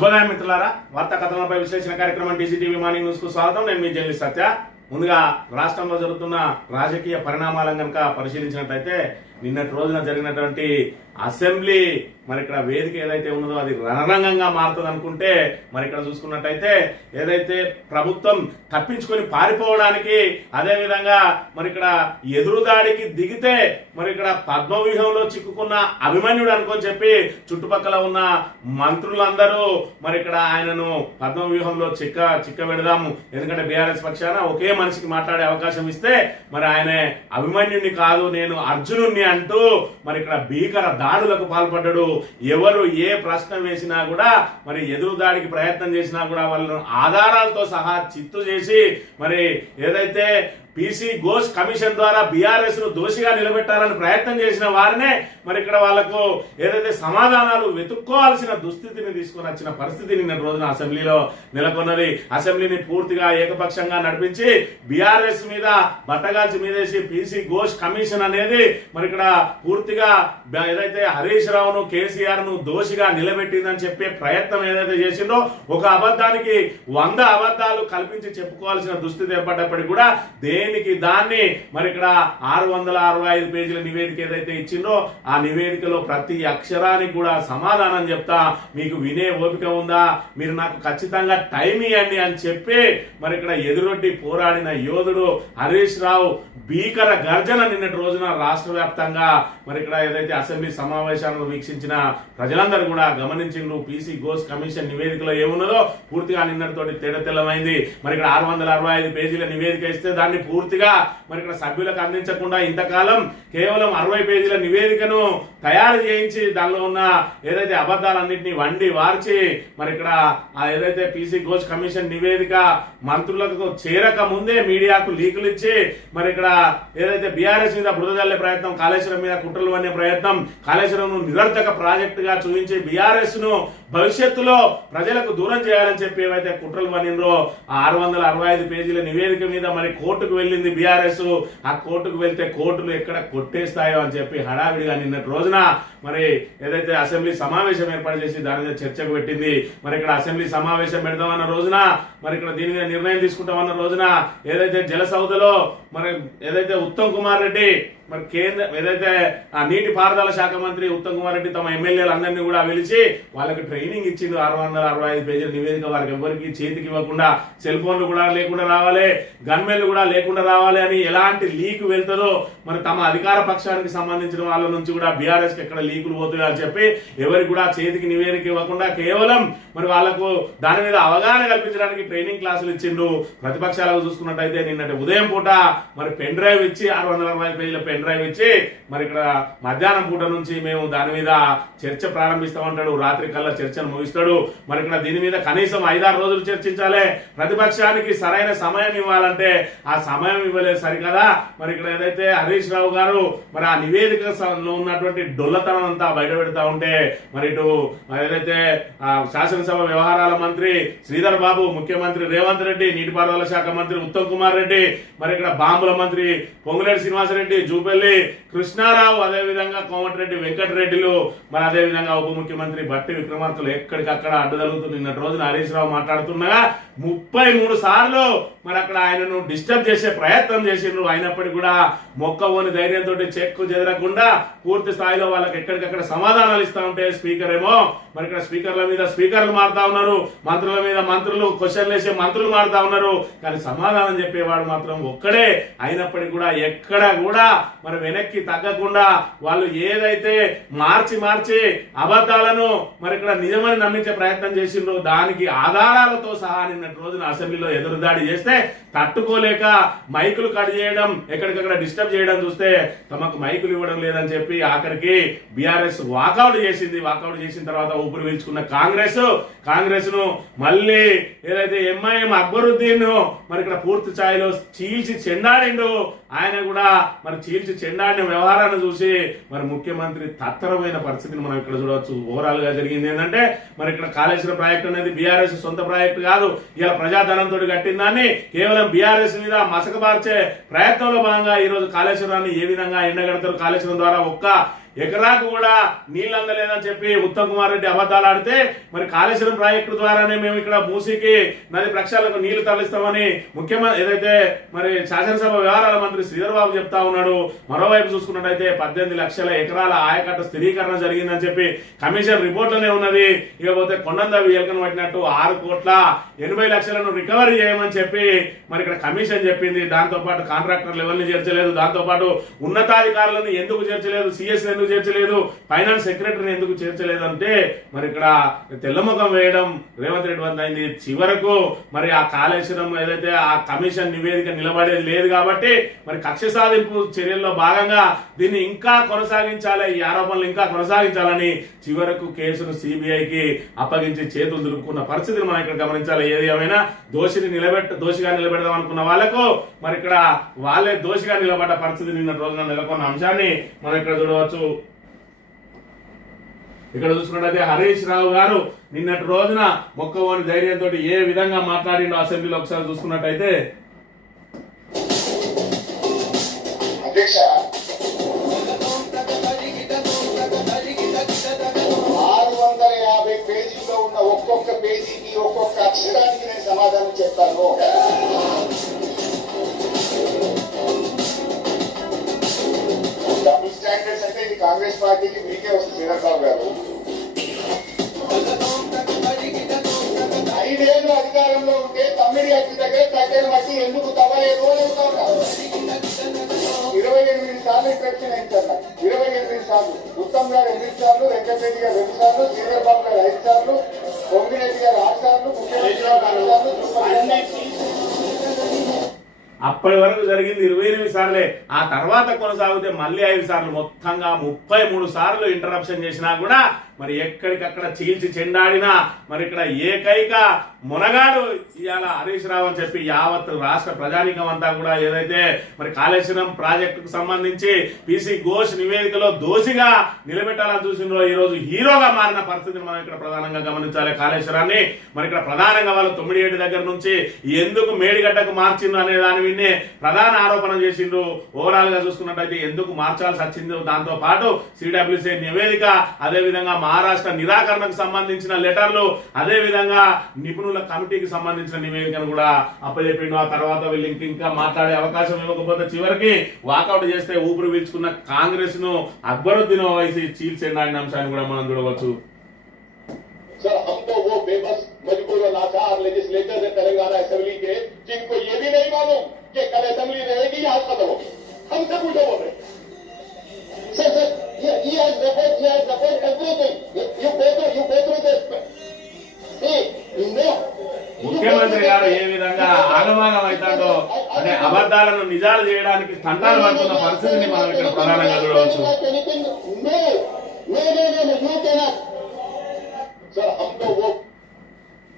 శుభోదయం మిత్రులారా, వార్తా కథనాలపై విశ్లేషణ కార్యక్రమం టీసీటీవీ మార్నింగ్ న్యూస్ కు స్వాగతం. నేను మీ జర్నలిస్ట్ సత్య. ముందుగా రాష్ట్రంలో జరుగుతున్న రాజకీయ పరిణామాలను కనుక పరిశీలించినట్లయితే నిన్నటి రోజున జరిగినటువంటి అసెంబ్లీ మరి ఇక్కడ వేదిక ఏదైతే ఉన్నదో అది రణరంగంగా మారుతుంది అనుకుంటే మరి ఇక్కడ చూసుకున్నట్టయితే ఏదైతే ప్రభుత్వం తప్పించుకొని పారిపోవడానికి అదేవిధంగా మరి ఇక్కడ ఎదురుదాడికి దిగితే మరి ఇక్కడ పద్మవ్యూహంలో చిక్కుకున్న అభిమన్యుడు అనుకొని చెప్పి చుట్టుపక్కల ఉన్న మంత్రులందరూ మరి ఇక్కడ ఆయనను పద్మవ్యూహంలో చిక్క పెడదాము, ఎందుకంటే బీఆర్ఎస్ పక్షాన ఒకే మనిషికి మాట్లాడే అవకాశం ఇస్తే మరి ఆయన అభిమన్యుడిని కాదు నేను అర్జునుడిని అంటూ మరి ఇక్కడ భీకర దాడులకు పాల్పడ్డాడు. ఎవరు ఏ ప్రశ్న వేసినా కూడా మరి ఎదురు దాడికి ప్రయత్నం చేసినా కూడా వాళ్ళను ఆధారాలతో సహా చిత్తు చేసి మరి ఏదైతే పీసీ ఘోష్ కమిషన్ ద్వారా బీఆర్ఎస్ ను దోషిగా నిలబెట్టాలని ప్రయత్నం చేసిన వారినే మరి ఇక్కడ వాళ్లకు ఏదైతే సమాధానాలు వెతుక్కోవాల్సిన దుస్థితిని తీసుకుని వచ్చిన పరిస్థితి నిన్న రోజున అసెంబ్లీలో నెలకొన్నది. అసెంబ్లీని పూర్తిగా ఏకపక్షంగా నడిపించి బీఆర్ఎస్ మీద బట్టగాల్చి మీదేసి పీసీ ఘోష్ కమిషన్ అనేది మరి ఇక్కడ పూర్తిగా ఏదైతే హరీష్ రావును కేసీఆర్ ను దోషిగా నిలబెట్టిందని చెప్పే ప్రయత్నం ఏదైతే చేసిందో ఒక అబద్ధానికి 100 అబద్ధాలు కల్పించి చెప్పుకోవాల్సిన దుస్థితి ఏర్పడ్డప్పటికీ కూడా దేనికి దాన్ని మరి ఇక్కడ 665 పేజీల నివేదిక ఏదైతే ఇచ్చిందో ఆ నివేదికలో ప్రతి అక్షరానికి కూడా సమాధానం చెప్తా, మీకు వినే ఓపిక ఉందా, మీరు నాకు ఖచ్చితంగా టైం ఇవ్వండి అని చెప్పి మరి ఇక్కడ ఎదురొడ్డి పోరాడిన యోధుడు హరీష్ రావు భీకర గర్జన నిన్నటి రోజున రాష్ట్ర వ్యాప్తంగా మరి ఇక్కడ ఏదైతే అసెంబ్లీ సమావేశాలను వీక్షించిన ప్రజలందరూ కూడా గమనించిండ్రు. పీసీ ఘోష్ కమిషన్ నివేదికలో ఏమున్నదో పూర్తిగా నిన్నటితోటి తెల్లమైంది. మరి ఇక్కడ 665 పేజీల నివేదిక ఇస్తే దాన్ని పూర్తిగా మరి ఇక్కడ సభ్యులకు అందించకుండా ఇంతకాలం కేవలం 60 పేజీల నివేదికను తయారు చేయించి దానిలో ఉన్న ఏదైతే అబద్ధాలన్నింటినీ వండి వార్చి మరి ఇక్కడ ఏదైతే పీసీ ఘోష్ కమిషన్ నివేదిక మంత్రులకు చేరక ముందే మీడియాకు లీకులు ఇచ్చి మరి ఇక్కడ ఏదైతే బీఆర్ఎస్ మీద బురద జల్లే ప్రయత్నం, కాళేశ్వరం మీద కుట్రలు అనే ప్రయత్నం, కాళేశ్వరం నిరర్థక ప్రాజెక్టుగా చూపించి బీఆర్ఎస్ ను భవిష్యత్తులో ప్రజలకు దూరం చేయాలని చెప్పి ఏవైతే కుట్రలు పనిందో 665 పేజీల నివేదిక మీద మరి కోర్టుకు వెళ్ళింది బీఆర్ఎస్. ఆ కోర్టుకు వెళ్తే కోర్టులు ఎక్కడ కొట్టేస్తాయో అని చెప్పి హడావిడిగా నిన్నటి రోజున మరి ఏదైతే అసెంబ్లీ సమావేశం ఏర్పాటు చేసి దాని మీద చర్చకు పెట్టింది. మరి ఇక్కడ అసెంబ్లీ సమావేశం పెడదామన్న రోజున మరి ఇక్కడ దీని మీద నిర్ణయం తీసుకుంటామన్న రోజున ఏదైతే జలసౌధలో మరి ఏదైతే ఉత్తమ్ కుమార్ రెడ్డి మరి కేంద్ర ఏదైతే ఆ నీటి పారుదల శాఖ మంత్రి ఉత్తమ్ కుమార్ రెడ్డి తమ ఎమ్మెల్యేలు అందరినీ కూడా పిలిచి వాళ్ళకి ట్రైనింగ్ ఇచ్చిండు. 665 పేజీల నివేదిక వారికి ఎవరికి చేతికి ఇవ్వకుండా, సెల్ ఫోన్లు కూడా లేకుండా రావాలి, గన్మెన్లు కూడా లేకుండా రావాలి అని ఎలాంటి లీక్ వెళ్తుందో మరి తమ అధికార పక్షానికి సంబంధించిన వాళ్ళ నుంచి కూడా బీఆర్ఎస్ కి ఎక్కడ లీకులు పోతాయో అని చెప్పి ఎవరికి కూడా చేతికి నివేదిక ఇవ్వకుండా కేవలం మరి వాళ్లకు దాని మీద అవగాహన కల్పించడానికి ట్రైనింగ్ క్లాసులు ఇచ్చిండ్రు. ప్రతిపక్షాలకు చూసుకున్నట్టయితే నిన్నటి ఉదయం పూట మరి పెన్ డ్రైవ్ ఇచ్చి 665 పేజీల పెన్ డ్రైవ్ ఇచ్చి మరి ఇక్కడ మధ్యాహ్నం పూట నుంచి మేము దాని మీద చర్చ ప్రారంభిస్తామంటాడు, రాత్రి కల్లా చర్చను ముగిస్తాడు. మరి ఇక్కడ దీని మీద కనీసం 5-6 రోజులు చర్చించాలి, ప్రతిపక్షానికి సరైన సమయం ఇవ్వాలంటే ఆ సమయం ఇవ్వలేదు సరికదా. మరి ఇక్కడ ఏదైతే హరీష్ రావు గారు మరి ఆ నివేదికలో ఉన్నటువంటి డొల్లతనం అంతా బయట పెడతా ఉంటే మరి ఇటు ఏదైతే శాసనసభ వ్యవహారాల మంత్రి శ్రీధర్ బాబు, ముఖ్యమంత్రి రేవంత్ రెడ్డి, నీటిపారుదల శాఖ మంత్రి ఉత్తమ్ కుమార్ రెడ్డి, మరి ఇక్కడ బాంబుల మంత్రి పొంగులేటి శ్రీనివాసరెడ్డి, జూపల్లి కృష్ణారావు, అదేవిధంగా కోమటిరెడ్డి వెంకటరెడ్డిలు, మరి అదేవిధంగా ఉప ముఖ్యమంత్రి బట్టి విక్రమార్కలు ఎక్కడికక్కడ అడ్డుదలుగుతూ నిన్నటి రోజున హరీష్ రావు మాట్లాడుతుండగా 33 సార్లు మరి అక్కడ ఆయనను డిస్టర్బ్ చేసే ప్రయత్నం చేసిండ్రు. అయినప్పటికీ కూడా మొక్కవోని ధైర్యంతో చెక్కు చెదరకుండా పూర్తి స్థాయిలో వాళ్ళకి ఎక్కడికక్కడ సమాధానాలు ఇస్తా ఉంటే స్పీకర్ ఏమో మరి ఇక్కడ స్పీకర్ల మీద స్పీకర్లు మారుతా ఉన్నారు, మంత్రుల మీద మంత్రులు క్వశ్చన్లు వేసే మంత్రులు మారుతా ఉన్నారు, కానీ సమాధానం చెప్పేవాడు మాత్రం ఒక్కడే. అయినప్పటికీ కూడా ఎక్కడ కూడా మరి వెనక్కి తగ్గకుండా వాళ్ళు ఏదైతే మార్చి అబద్ధాలను మరి ఇక్కడ నిజమని నమ్మించే ప్రయత్నం చేసిండ్రో దానికి ఆధారాలతో సహా నిన్నటి రోజున అసెంబ్లీలో ఎదురుదాడి చేస్తే తట్టుకోలేక మైకులు కట్ చేయడం, ఎక్కడికక్కడ డిస్టర్బ్ చేయడం చూస్తే తమకు మైకులు ఇవ్వడం లేదని చెప్పి ఆఖరికి బీఆర్ఎస్ వాకౌట్ చేసింది. వాకౌట్ చేసిన తర్వాత ఊపిరి పీల్చుకున్న కాంగ్రెస్ ను మళ్ళీ ఏదైతే ఎంఐఎం అక్బరుద్దీన్ మరి ఇక్కడ పూర్తి స్థాయిలో చీల్చి చెండాడిండు. ఆయన కూడా మరి చీల్చి చెండాడిన వ్యవహారాన్ని చూసి మరి ముఖ్యమంత్రి తత్తరమైన పరిస్థితిని మనం ఇక్కడ చూడవచ్చు. ఓవరాల్ గా జరిగింది ఏంటంటే మరి ఇక్కడ కాళేశ్వరం ప్రాజెక్టు అనేది బీఆర్ఎస్ సొంత ప్రాజెక్టు కాదు, ఇలా ప్రజాధనంతో కట్టిన దాన్ని కేవలం బీఆర్ఎస్ మీద మసకబార్చే ప్రయత్నంలో భాగంగా ఈ రోజు కాళేశ్వరాన్ని ఏ విధంగా ఎండగడతారు, కాళేశ్వరం ద్వారా ఒక్క ఎకరాకు కూడా నీళ్ళు అందలేదని చెప్పి ఉత్తమ్ కుమార్ రెడ్డి అబద్ధాలు ఆడితే మరి కాళేశ్వరం ప్రాజెక్టు ద్వారానే మేము ఇక్కడ మూసీకి నది ప్రక్షాళనకు నీళ్లు తరలిస్తామని ముఖ్యమంత్రి ఏదైతే మరి శాసనసభ వ్యవహారాల మంత్రి శ్రీధర్ బాబు చెప్తా ఉన్నాడు. మరోవైపు చూసుకున్నట్టయితే 18 లక్షల ఎకరాల ఆయకట్ట స్థిరీకరణ జరిగిందని చెప్పి కమిషన్ రిపోర్ట్లోనే ఉన్నది. ఇకపోతే కొండందవి ఎలుకను పట్టినట్టు 6,80,00,000ను రికవరీ చేయమని చెప్పి మరి ఇక్కడ కమిషన్ చెప్పింది. దాంతో పాటు కాంట్రాక్టర్ లెవెల్ ని చేర్చలేదు, దాంతో పాటు ఉన్నతాధికారులను ఎందుకు చేర్చలేదు, సిఎస్ ఎందుకు చేర్చలేదు, ఫైనాన్స్ సెక్రటరీని ఎందుకు చేర్చలేదు అంటే మరి ఇక్కడ తెల్లముఖం వేయడం రేవంత్ రెడ్డి వద్ద అయింది. చివరకు మరి ఆ కాళేశ్వరం ఏదైతే ఆ కమిషన్ నివేదిక నిలబడేది లేదు కాబట్టి మరి కక్ష సాధింపు చర్యల్లో భాగంగా దీన్ని ఇంకా కొనసాగించాలి, ఈ ఆరోపణలు ఇంకా కొనసాగించాలని చివరకు కేసును సిబిఐకి అప్పగించి చేతులు దులుపుకున్న పరిస్థితిని మనం ఇక్కడ గమనించాలి. ఏది ఏమైనా దోషిగా నిలబెడదాం అనుకున్న వాళ్లకు మరి ఇక్కడ వాళ్ళే దోషిగా నిలబడ్డ పరిస్థితి నిన్న రోజున నెలకొన్న అంశాన్ని మనం ఇక్కడ చూడవచ్చు. ఇక్కడ చూసుకున్నట్టయితే హరీష్ రావు గారు నిన్నటి రోజున మొక్కవోని ధైర్యంతో ఏ విధంగా మాట్లాడిండో అసెంబ్లీలో ఒకసారి చూసుకున్నట్టయితే, అధ్యక్ష 650 పేజీల్లో ఉన్న ఒక్కొక్క పేజీకి ఒక్కొక్క అక్షరానికి నేను సమాధానం చెప్తాను. డబుల్ స్టాండర్డ్స్ అంటే ఇది కాంగ్రెస్ పార్టీకి మీకే వస్తుంది శ్రీధర్బాబు గారు. 5 ఏళ్ళు అధికారంలో ఉంటే తమ్మిడి అట్టి దగ్గర తగ్గని మట్టి ఎందుకు తవ్వలేదు అని చెప్తా ఉన్నారు. 28 సార్లు ఇంట్రక్షన్ అయిందన్న, 28 సార్లు. ఉత్తమ్ గారు 8 సార్లు, వెంకటరెడ్డి గారు 2 సార్లు, శ్రీధర్బాబు గారు 5 సార్లు, పొంగిరెడ్డి గారు 6 సార్లు, ముఖ్యమంత్రి గారు 4 సార్లు. అప్పటి వరకు జరిగింది 28 సార్లే. ఆ తర్వాత కొనసాగితే మళ్ళీ 5 సార్లు, మొత్తంగా 33 సార్లు ఇంటరప్షన్ చేసినా కూడా మరి ఎక్కడికక్కడ చీల్చి చెండాడినా మరి ఇక్కడ ఏకైక మునగాడు ఇవాళ హరీష్ రావు అని చెప్పి యావత్ రాష్ట్ర ప్రజానీకం అంతా కూడా ఏదైతే మరి కాళేశ్వరం ప్రాజెక్టుకు సంబంధించి పిసి ఘోష్ నివేదికలో దోషిగా నిలబెట్టాలని చూసిండ్రో ఈ రోజు హీరోగా మారిన పరిస్థితిని మనం ఇక్కడ ప్రధానంగా గమనించాలి. కాళేశ్వరాన్ని మరి ఇక్కడ ప్రధానంగా వాళ్ళు 9 దగ్గర నుంచి ఎందుకు మేడిగడ్డకు మార్చిండ్రు అనే దాని విన్నే ప్రధాన ఆరోపణ చేసిండ్రు. ఓవరాల్ గా చూసుకున్నట్టయితే ఎందుకు మార్చాల్సి వచ్చిందో దాంతో పాటు సిడబ్ల్యూసీ నివేదిక, అదే విధంగా మహారాష్ట్ర నిరాకరణకు సంబంధించిన లెటర్లు, అదే విధంగా నిపుణుల కమిటీకి సంబంధించిన నివేదికను కూడా అప్పచెప్పిండు. ఆ తర్వాత వీళ్ళు ఇంకా మాట్లాడే అవకాశం ఇవ్వకపోతే చివరికి వాకౌట్ చేస్తే ఊపిరి పీల్చుకున్న కాంగ్రెస్ ను అక్బరుద్దీన్ ఓవైసీ చీల్చెండాడిన అంశాన్ని కూడా మనం చూడవచ్చు. सर हम तो वो बेबस मजबूर और लाचार लेजिस्लेचर है तेलंगाना असेंबली के जिनको ये भी नहीं मालूम कि कल असेंबली रहेगी या खत्म होगी. हमसे पूछो बोल रहे sir he has referred everything. You go through this. See, ముఖ్యమంత్రి గారు ఏ విధంగా ఆగమాగం అవుతాడో అంటే అబద్ధాలను నిజాలు చేయడానికి తంటాలు పడుతున్న పరిస్థితిని మనం ఇక్కడ ప్రధానంగా చూడవచ్చు.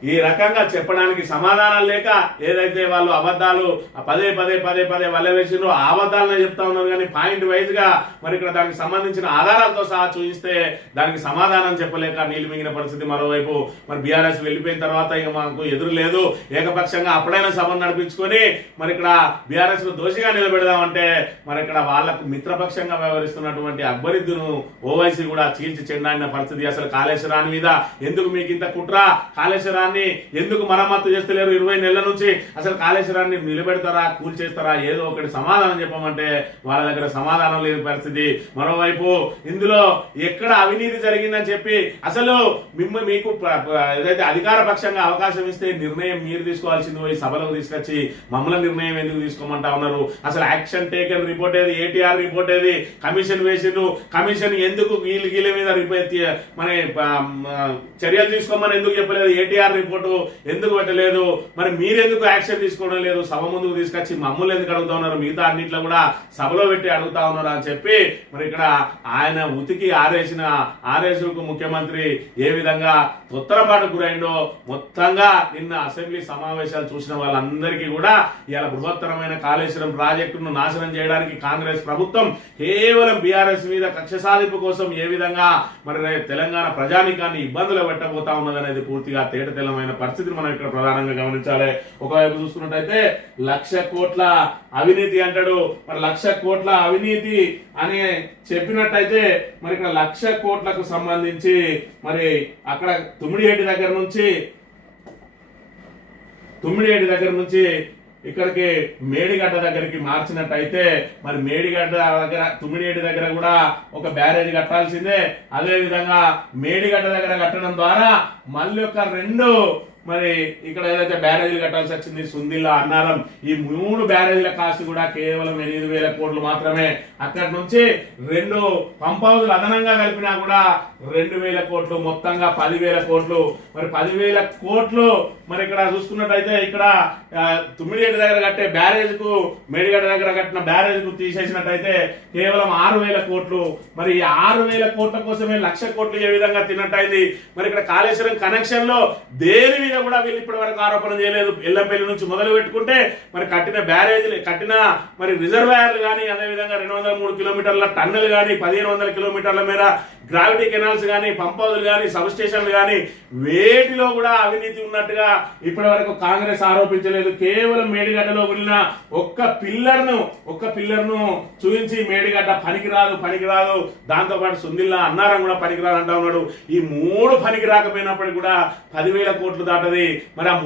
ఈ రకంగా చెప్పడానికి సమాధానం లేక ఏదైతే వాళ్ళు అబద్ధాలు పదే వల్లవేసిండ్రో ఆ అబద్ధాలనే చెప్తా ఉన్నారు. కానీ పాయింట్ వైజ్ గా మరి ఇక్కడ దానికి సంబంధించిన ఆధారాలతో సహా చూపిస్తే దానికి సమాధానం చెప్పలేక నీళ్లు మింగిన పరిస్థితి. మరోవైపు మరి బీఆర్ఎస్ వెళ్లిపోయిన తర్వాత ఇక మాకు ఎదురు లేదు, ఏకపక్షంగా అప్పుడైనా సభను నడిపించుకొని మరి ఇక్కడ బీఆర్ఎస్ ను దోషిగా నిలబెడదామంటే మరి ఇక్కడ వాళ్లకు మిత్రపక్షంగా వ్యవహరిస్తున్నటువంటి అక్బరుద్దీన్ ఓవైసీ కూడా చీల్చి చెండాడిన పరిస్థితి. అసలు కాళేశ్వరాన్ని మీద ఎందుకు మీకు ఇంత కుట్ర, కాళేశ్వరాన్ని ఎందుకు మరమ్మతు చేస్తలేరు 20 నెలల నుంచి, అసలు కాళేశ్వరాన్ని నిలబెడతారా కూల్ చేస్తారా, ఏదో ఒకటి సమాధానం చెప్పమంటే వాళ్ళ దగ్గర సమాధానం లేని పరిస్థితి. మరోవైపు ఇందులో ఎక్కడ అవినీతి జరిగిందని చెప్పి అసలు మీకు ఏదైతే అధికార పక్షంగా అవకాశం ఇస్తే నిర్ణయం మీరు తీసుకోవాల్సింది పోయి సభలకు తీసుకొచ్చి మమ్మల్ని నిర్ణయం ఎందుకు తీసుకోమంటా ఉన్నారు. అసలు యాక్షన్ టేకన్ రిపోర్ట్ ఏది, ఏటీఆర్ రిపోర్ట్ ఏది, కమిషన్ వేసిండు, కమిషన్ ఎందుకు వీళ్ళ మీద మన చర్యలు తీసుకోమని ఎందుకు చెప్పలేదు, ఏటీఆర్ రిపోర్టు ఎందుకు పెట్టలేదు, మరి మీరెందుకు యాక్షన్ తీసుకోవడం లేదు, సభ ముందుకు తీసుకొచ్చి మమ్మల్ని ఎందుకు అడుగుతా ఉన్నారు, మిగతా అన్నింటిలో కూడా సభలో పెట్టి అడుగుతా ఉన్నారు అని చెప్పి మరి ఇక్కడ ఆయన ఉతికి ఆరేసులకు ముఖ్యమంత్రి ఏ విధంగా తొత్తరపాటు గురైండో మొత్తంగా నిన్న అసెంబ్లీ సమావేశాలు చూసిన వాళ్ళందరికీ కూడా ఇలా బృహత్తరమైన కాళేశ్వరం ప్రాజెక్టును నాశనం చేయడానికి కాంగ్రెస్ ప్రభుత్వం కేవలం బీఆర్ఎస్ మీద కక్ష సాధింపు కోసం ఏ విధంగా మరి తెలంగాణ ప్రజానీకాన్ని ఇబ్బందులు పెట్టబోతా ఉన్నదనేది పూర్తిగా తేటతెల్లం సంచలనమైన పరిస్థితిని మనం ఇక్కడ ప్రధానంగా గమనించాలి. ఒకవైపు చూసుకున్నట్టయితే 1,00,000 కోట్ల అవినీతి అంటాడు. మరి 1,00,000 కోట్ల అవినీతి అని చెప్పినట్టయితే మరి ఇక్కడ 1,00,000 కోట్లకు సంబంధించి మరి అక్కడ తుమ్మిడిహెడ్డి దగ్గర నుంచి ఇక్కడికి మేడిగడ్డ దగ్గరికి మార్చినట్టయితే మరి మేడిగడ్డ దగ్గర తుమ్మిడిహెడ్డి దగ్గర కూడా ఒక బ్యారేజ్ కట్టాల్సిందే. అదే విధంగా మేడిగడ్డ దగ్గర కట్టడం ద్వారా మళ్ళీ ఒక 2 మరి ఇక్కడ ఏదైతే బ్యారేజీలు కట్టాల్సి వచ్చింది సుందిల్లా, అన్నారం, ఈ 3 బ్యారేజీల కాస్ట్ కూడా కేవలం 8,000 కోట్లు మాత్రమే. అక్కడి నుంచి 2 పంప్ హౌజులు అదనంగా కలిపినా కూడా 2,000 కోట్లు, మొత్తంగా 10,000 కోట్లు. మరి 10,000 కోట్లు మరి ఇక్కడ చూసుకున్నట్టయితే ఇక్కడ తుమ్మిడిగడ్డ దగ్గర కట్టే బ్యారేజ్ కు మేడిగడ్డ దగ్గర కట్టిన బ్యారేజ్ కు తీసేసినట్టయితే కేవలం 6,000 కోట్లు. మరి 6,000 కోట్ల కోసమే 1,00,000 కోట్లు ఏ విధంగా తిన్నట్టయింది. మరి ఇక్కడ కాళేశ్వరం కనెక్షన్ లో దేని మీద కూడా వీళ్ళు ఇప్పటి వరకు ఆరోపణ చేయలేదు. ఎల్లంపల్లి నుంచి మొదలు పెట్టుకుంటే మరి కట్టిన బ్యారేజీలు, కట్టిన మరి రిజర్వాయర్లు కానీ, అదేవిధంగా 203 కిలోమీటర్ల టన్నెల్ కానీ, 1,500 కిలోమీటర్ల మేర గ్రావిటీ కెనాల్స్ కానీ, పంప్ హౌజులు కానీ, సబ్ స్టేషన్లు కానీ వేటిలో కూడా అవినీతి ఉన్నట్టుగా ఇప్పటి వరకు కాంగ్రెస్ ఆరోపించలేదు. కేవలం మేడిగడ్డలో ఉన్న ఒక్క పిల్లర్ ను చూపించి మేడిగడ్డ పనికిరాదు, దాంతో పాటు సుందిల్లా, అన్నారం కూడా పనికిరాదు అంటా ఉన్నాడు. ఈ 3 పనికి రాకపోయినప్పటికీ కూడా 10,000 కోట్లు దాటది. మరి ఆ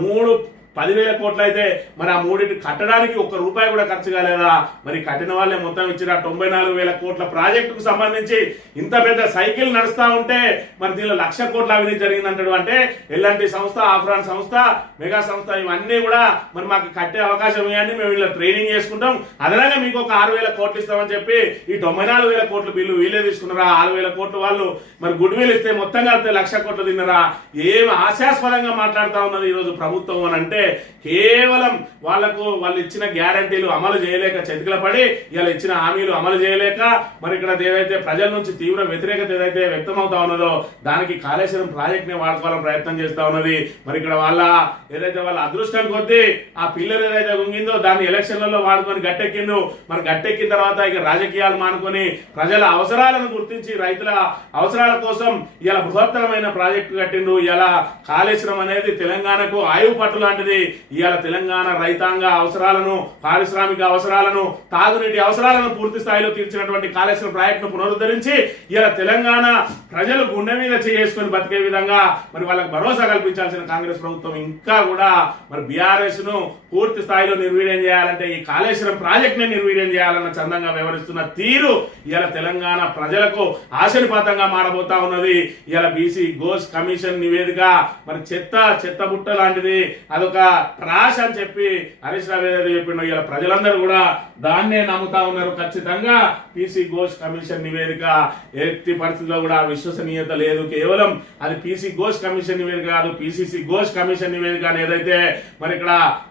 10,000 కోట్లు అయితే మరి ఆ 3 కట్టడానికి ₹1 కూడా ఖర్చు కాలేదా? మరి కట్టిన వాళ్ళే మొత్తం ఇచ్చిన 94,000 కోట్ల ప్రాజెక్టుకు సంబంధించి ఇంత పెద్ద సైకిల్ నడుస్తా ఉంటే మరి దీనిలో 1,00,000 కోట్ల అవినీతి జరిగిందంటాడు. అంటే ఎల్ఎన్టీ సంస్థ, ఆఫ్రాన్ సంస్థ, మెగా సంస్థ ఇవన్నీ కూడా మరి మాకు కట్టే అవకాశం ఇవ్వండి, మేము వీళ్ళ ట్రైనింగ్ చేసుకుంటాం, అదనంగా మీకు ఒక 6,000 కోట్లు ఇస్తామని చెప్పి ఈ 94,000 కోట్ల బిల్లు వీళ్ళే తీసుకున్నారా? 6,000 కోట్లు వాళ్ళు మరి గుడ్ విల్ ఇస్తే మొత్తం కలిపితే 1,00,000 కోట్లు తిన్నారా? ఏం ఆశాస్పదంగా మాట్లాడుతా ఉన్నది ఈరోజు ప్రభుత్వం అని అంటే కేవలం వాళ్ళు ఇచ్చిన గ్యారంటీలు అమలు చేయలేక చతికిల పడి, ఇలా ఇచ్చిన హామీలు అమలు చేయలేక మరి ఇక్కడ ఏదైతే ప్రజల నుంచి తీవ్ర వ్యతిరేకత ఏదైతే వ్యక్తం అవుతా ఉన్నదో దానికి కాళేశ్వరం ప్రాజెక్ట్ ని వాడుకోవాలని ప్రయత్నం చేస్తా ఉన్నది. మరి ఇక్కడ వాళ్ళ అదృష్టం కొద్దీ ఆ పిల్లర్ ఏదైతే ఉంగిందో దాన్ని ఎలక్షన్లలో వాడుకొని గట్టెక్కిండు. మరి గట్టెక్కిన తర్వాత ఇక రాజకీయాలు మానుకొని ప్రజల అవసరాలను గుర్తించి రైతుల అవసరాల కోసం ఇలా బృహత్తరమైన ప్రాజెక్టు కట్టిండు. ఇలా కాళేశ్వరం అనేది తెలంగాణకు ఆయువు పట్టు లాంటిది. ఇవాళ తెలంగాణ రైతాంగ అవసరాలను, పారిశ్రామిక అవసరాలను, తాగునీటి అవసరాలను పూర్తి స్థాయిలో తీర్చినటువంటి కాళేశ్వరం ప్రాజెక్టును పునరుద్ధరించి ఇలా తెలంగాణ ప్రజలు గుండె మీద చేసుకుని బతికే విధంగా మరి వాళ్ళకి భరోసా కల్పించాల్సిన కాంగ్రెస్ ప్రభుత్వం ఇంకా కూడా మరి బీఆర్ఎస్ ను పూర్తి స్థాయిలో నిర్వీర్యం చేయాలంటే ఈ కాళేశ్వరం ప్రాజెక్ట్ ని నిర్వీర్యం చేయాలన్న చందంగా వ్యవహరిస్తున్న తీరు ఇలా తెలంగాణ ప్రజలకు ఆశనిపాతంగా మారబోతా ఉన్నది. ఇలా బీసీ ఘోష్ కమిషన్ నివేదిక మరి చెత్త బుట్ట లాంటిది, అదొక ట్రాష్ అని చెప్పి హరీష్ రావు ఏదైతే చెప్పిండో ఇలా ప్రజలందరూ కూడా దాన్నే నమ్ముతా ఉన్నారు. ఖచ్చితంగా పీసీ ఘోష్ కమిషన్ నివేదిక ఎట్టి పరిస్థితుల్లో కూడా విశ్వసనీయత లేదు. కేవలం అది పీసీ ఘోష్ కమిషన్ నివేదిక కాదు, పీసీసీ ఘోష్ కమిషన్ నివేదిక అని ఏదైతే మరి ఇక్కడ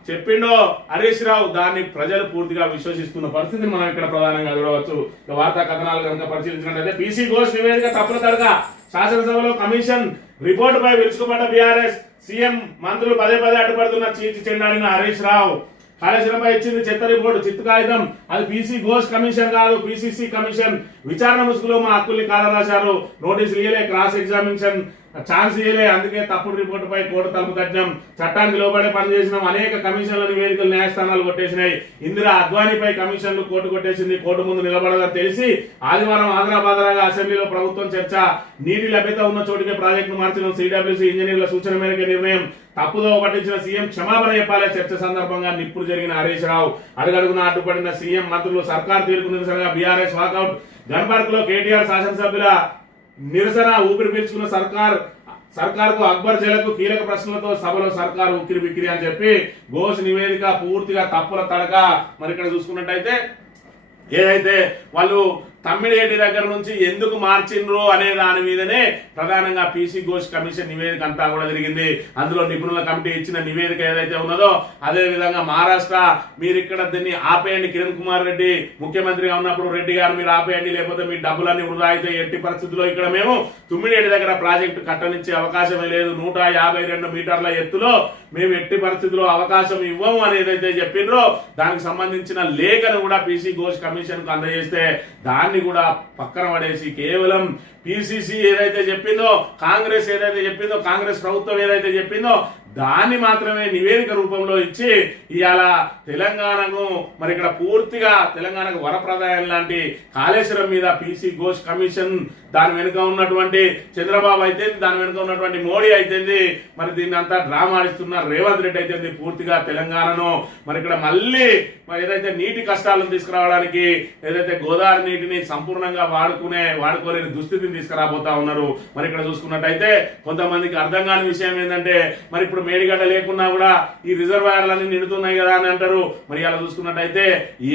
చెప్పిండో హరీష్ రావు దాన్ని ప్రజలు పూర్తిగా విశ్వసిస్తున్న పరిస్థితిని మనం ఇక్కడ ప్రధానంగా చూడవచ్చు. వార్తా కథనాలు కనుక పరిశీలించినట్లయితే పీసీ ఘోష్ నివేదిక తప్పులతరగా శాసనసభలో కమిషన్ రిపోర్టుపై విరుచుకుపడ్డ బీఆర్ఎస్, సీఎం మంత్రులు పదే అడ్డుపడుతున్న చీల్చి చెండాడిన హరీష్ రావు. కాళేశ్వరంపై ఇచ్చింది చెత్త రిపోర్టు, చిత్తు కాగితం, అది పీసీ ఘోష్ కమిషన్ కాదు, పీసీసీ కమిషన్. విచారణ ముసుగులో మా హక్కుల్ని కాలరాశారు, నోటీసులు ఇయ్యలే, క్రాస్ ఎగ్జామినేషన్ ఛాన్స్ ఇయ్యలే, అందుకే తప్పుడు రిపోర్టుపై కోర్టు తలుపు తట్టినాం. చట్టానికి లోబడే పనిచేసినాం. అనేక కమిషన్ల నివేదికలు న్యాయస్థానాలు కొట్టేసినాయి. ఇందిరా అద్వానీపై కమిషన్లు కోర్టు కొట్టేసింది. కోర్టు ముందు నిలబడదని తెలిసి ఆదివారం ఆంధ్రబాదరాగా అసెంబ్లీలో ప్రభుత్వం చర్చ. నీటి లభ్యత ఉన్న చోటుకే ప్రాజెక్టును మార్చిన సిడబ్ల్యూసీ ఇంజనీర్ల సూచన మేరకు నిర్ణయం. తప్పుదో పట్టించిన సీఎం క్షమాపణ చెప్పాలి. చర్చ సందర్భంగా నిప్పులు జరిగిన హరీష్ రావు. అడుగడుగున అడ్డుపడిన సీఎం మంత్రులు. సర్కార్ తీర్పు నిరసనగా బీఆర్ఎస్ వాకౌట్. గన్ పార్క్ లో కేటీఆర్ శాసనసభ్యుల నిరసన. ఊపిరి పీల్చుకున్న సర్కార్కు అక్బర్ జలకు కీలక ప్రశ్నలతో సభలో సర్కారు ఉక్కిరి బిక్కిరి అని చెప్పి ఘోష్ నివేదిక పూర్తిగా తప్పుల తడక. మరి ఇక్కడ చూసుకున్నట్టయితే ఏదైతే వాళ్ళు తమ్మిడిహెడ్డి దగ్గర నుంచి ఎందుకు మార్చిండ్రు అనే దాని మీదనే ప్రధానంగా పీసీ ఘోష్ కమిషన్ నివేదిక అంతా కూడా జరిగింది. అందులో నిపుణుల కమిటీ ఇచ్చిన నివేదిక ఏదైతే ఉన్నదో అదే విధంగా మహారాష్ట్ర మీరు ఇక్కడ దీన్ని ఆపేయండి, కిరణ్ కుమార్ రెడ్డి ముఖ్యమంత్రిగా ఉన్నప్పుడు రెడ్డి గారు మీరు ఆపేయండి, లేకపోతే మీ డబ్బులన్నీ వృధా అయితే ఎట్టి పరిస్థితుల్లో ఇక్కడ మేము తుమ్మిడిహెడ్డి దగ్గర ప్రాజెక్టు కట్టనిచ్చే అవకాశమే లేదు, 152 మీటర్ల ఎత్తులో మేము ఎట్టి పరిస్థితుల్లో అవకాశం ఇవ్వము అని ఏదైతే చెప్పిండ్రో దానికి సంబంధించిన లేఖను కూడా పీసీ ఘోష్ కమిషన్ కు అందజేస్తే దాన్ని దాన్ని కూడా పక్కన పడేసి కేవలం పిసిసి ఏదైతే చెప్పిందో, కాంగ్రెస్ ఏదైతే చెప్పిందో, కాంగ్రెస్ ప్రభుత్వం ఏదైతే చెప్పిందో దాన్ని మాత్రమే నివేదిక రూపంలో ఇచ్చి ఇవాళ తెలంగాణకు మరి ఇక్కడ పూర్తిగా తెలంగాణకు వరప్రదాయం లాంటి కాళేశ్వరం మీద పీసీ ఘోష్ కమిషన్, దాని వెనుక ఉన్నటువంటి చంద్రబాబు అయితే, దాని వెనుక ఉన్నటువంటి మోడీ అయితే, మరి దీన్ని అంతా డ్రామా ఆడిస్తున్న రేవంత్ రెడ్డి అయితే పూర్తిగా తెలంగాణను మరి ఇక్కడ మళ్ళీ మరి ఏదైతే నీటి కష్టాలను తీసుకురావడానికి ఏదైతే గోదావరి నీటిని సంపూర్ణంగా వాడుకోలేని దుస్థితిని తీసుకురాబోతా ఉన్నారు. మరి ఇక్కడ చూసుకున్నట్టయితే కొంతమందికి అర్థం కాని విషయం ఏంటంటే, మరి ఇప్పుడు మేడిగడ్డ లేకున్నా కూడా ఈ రిజర్వాయర్లన్నీ నిండుతున్నాయి కదా అని అంటారు. మరి అలా చూసుకున్నట్టయితే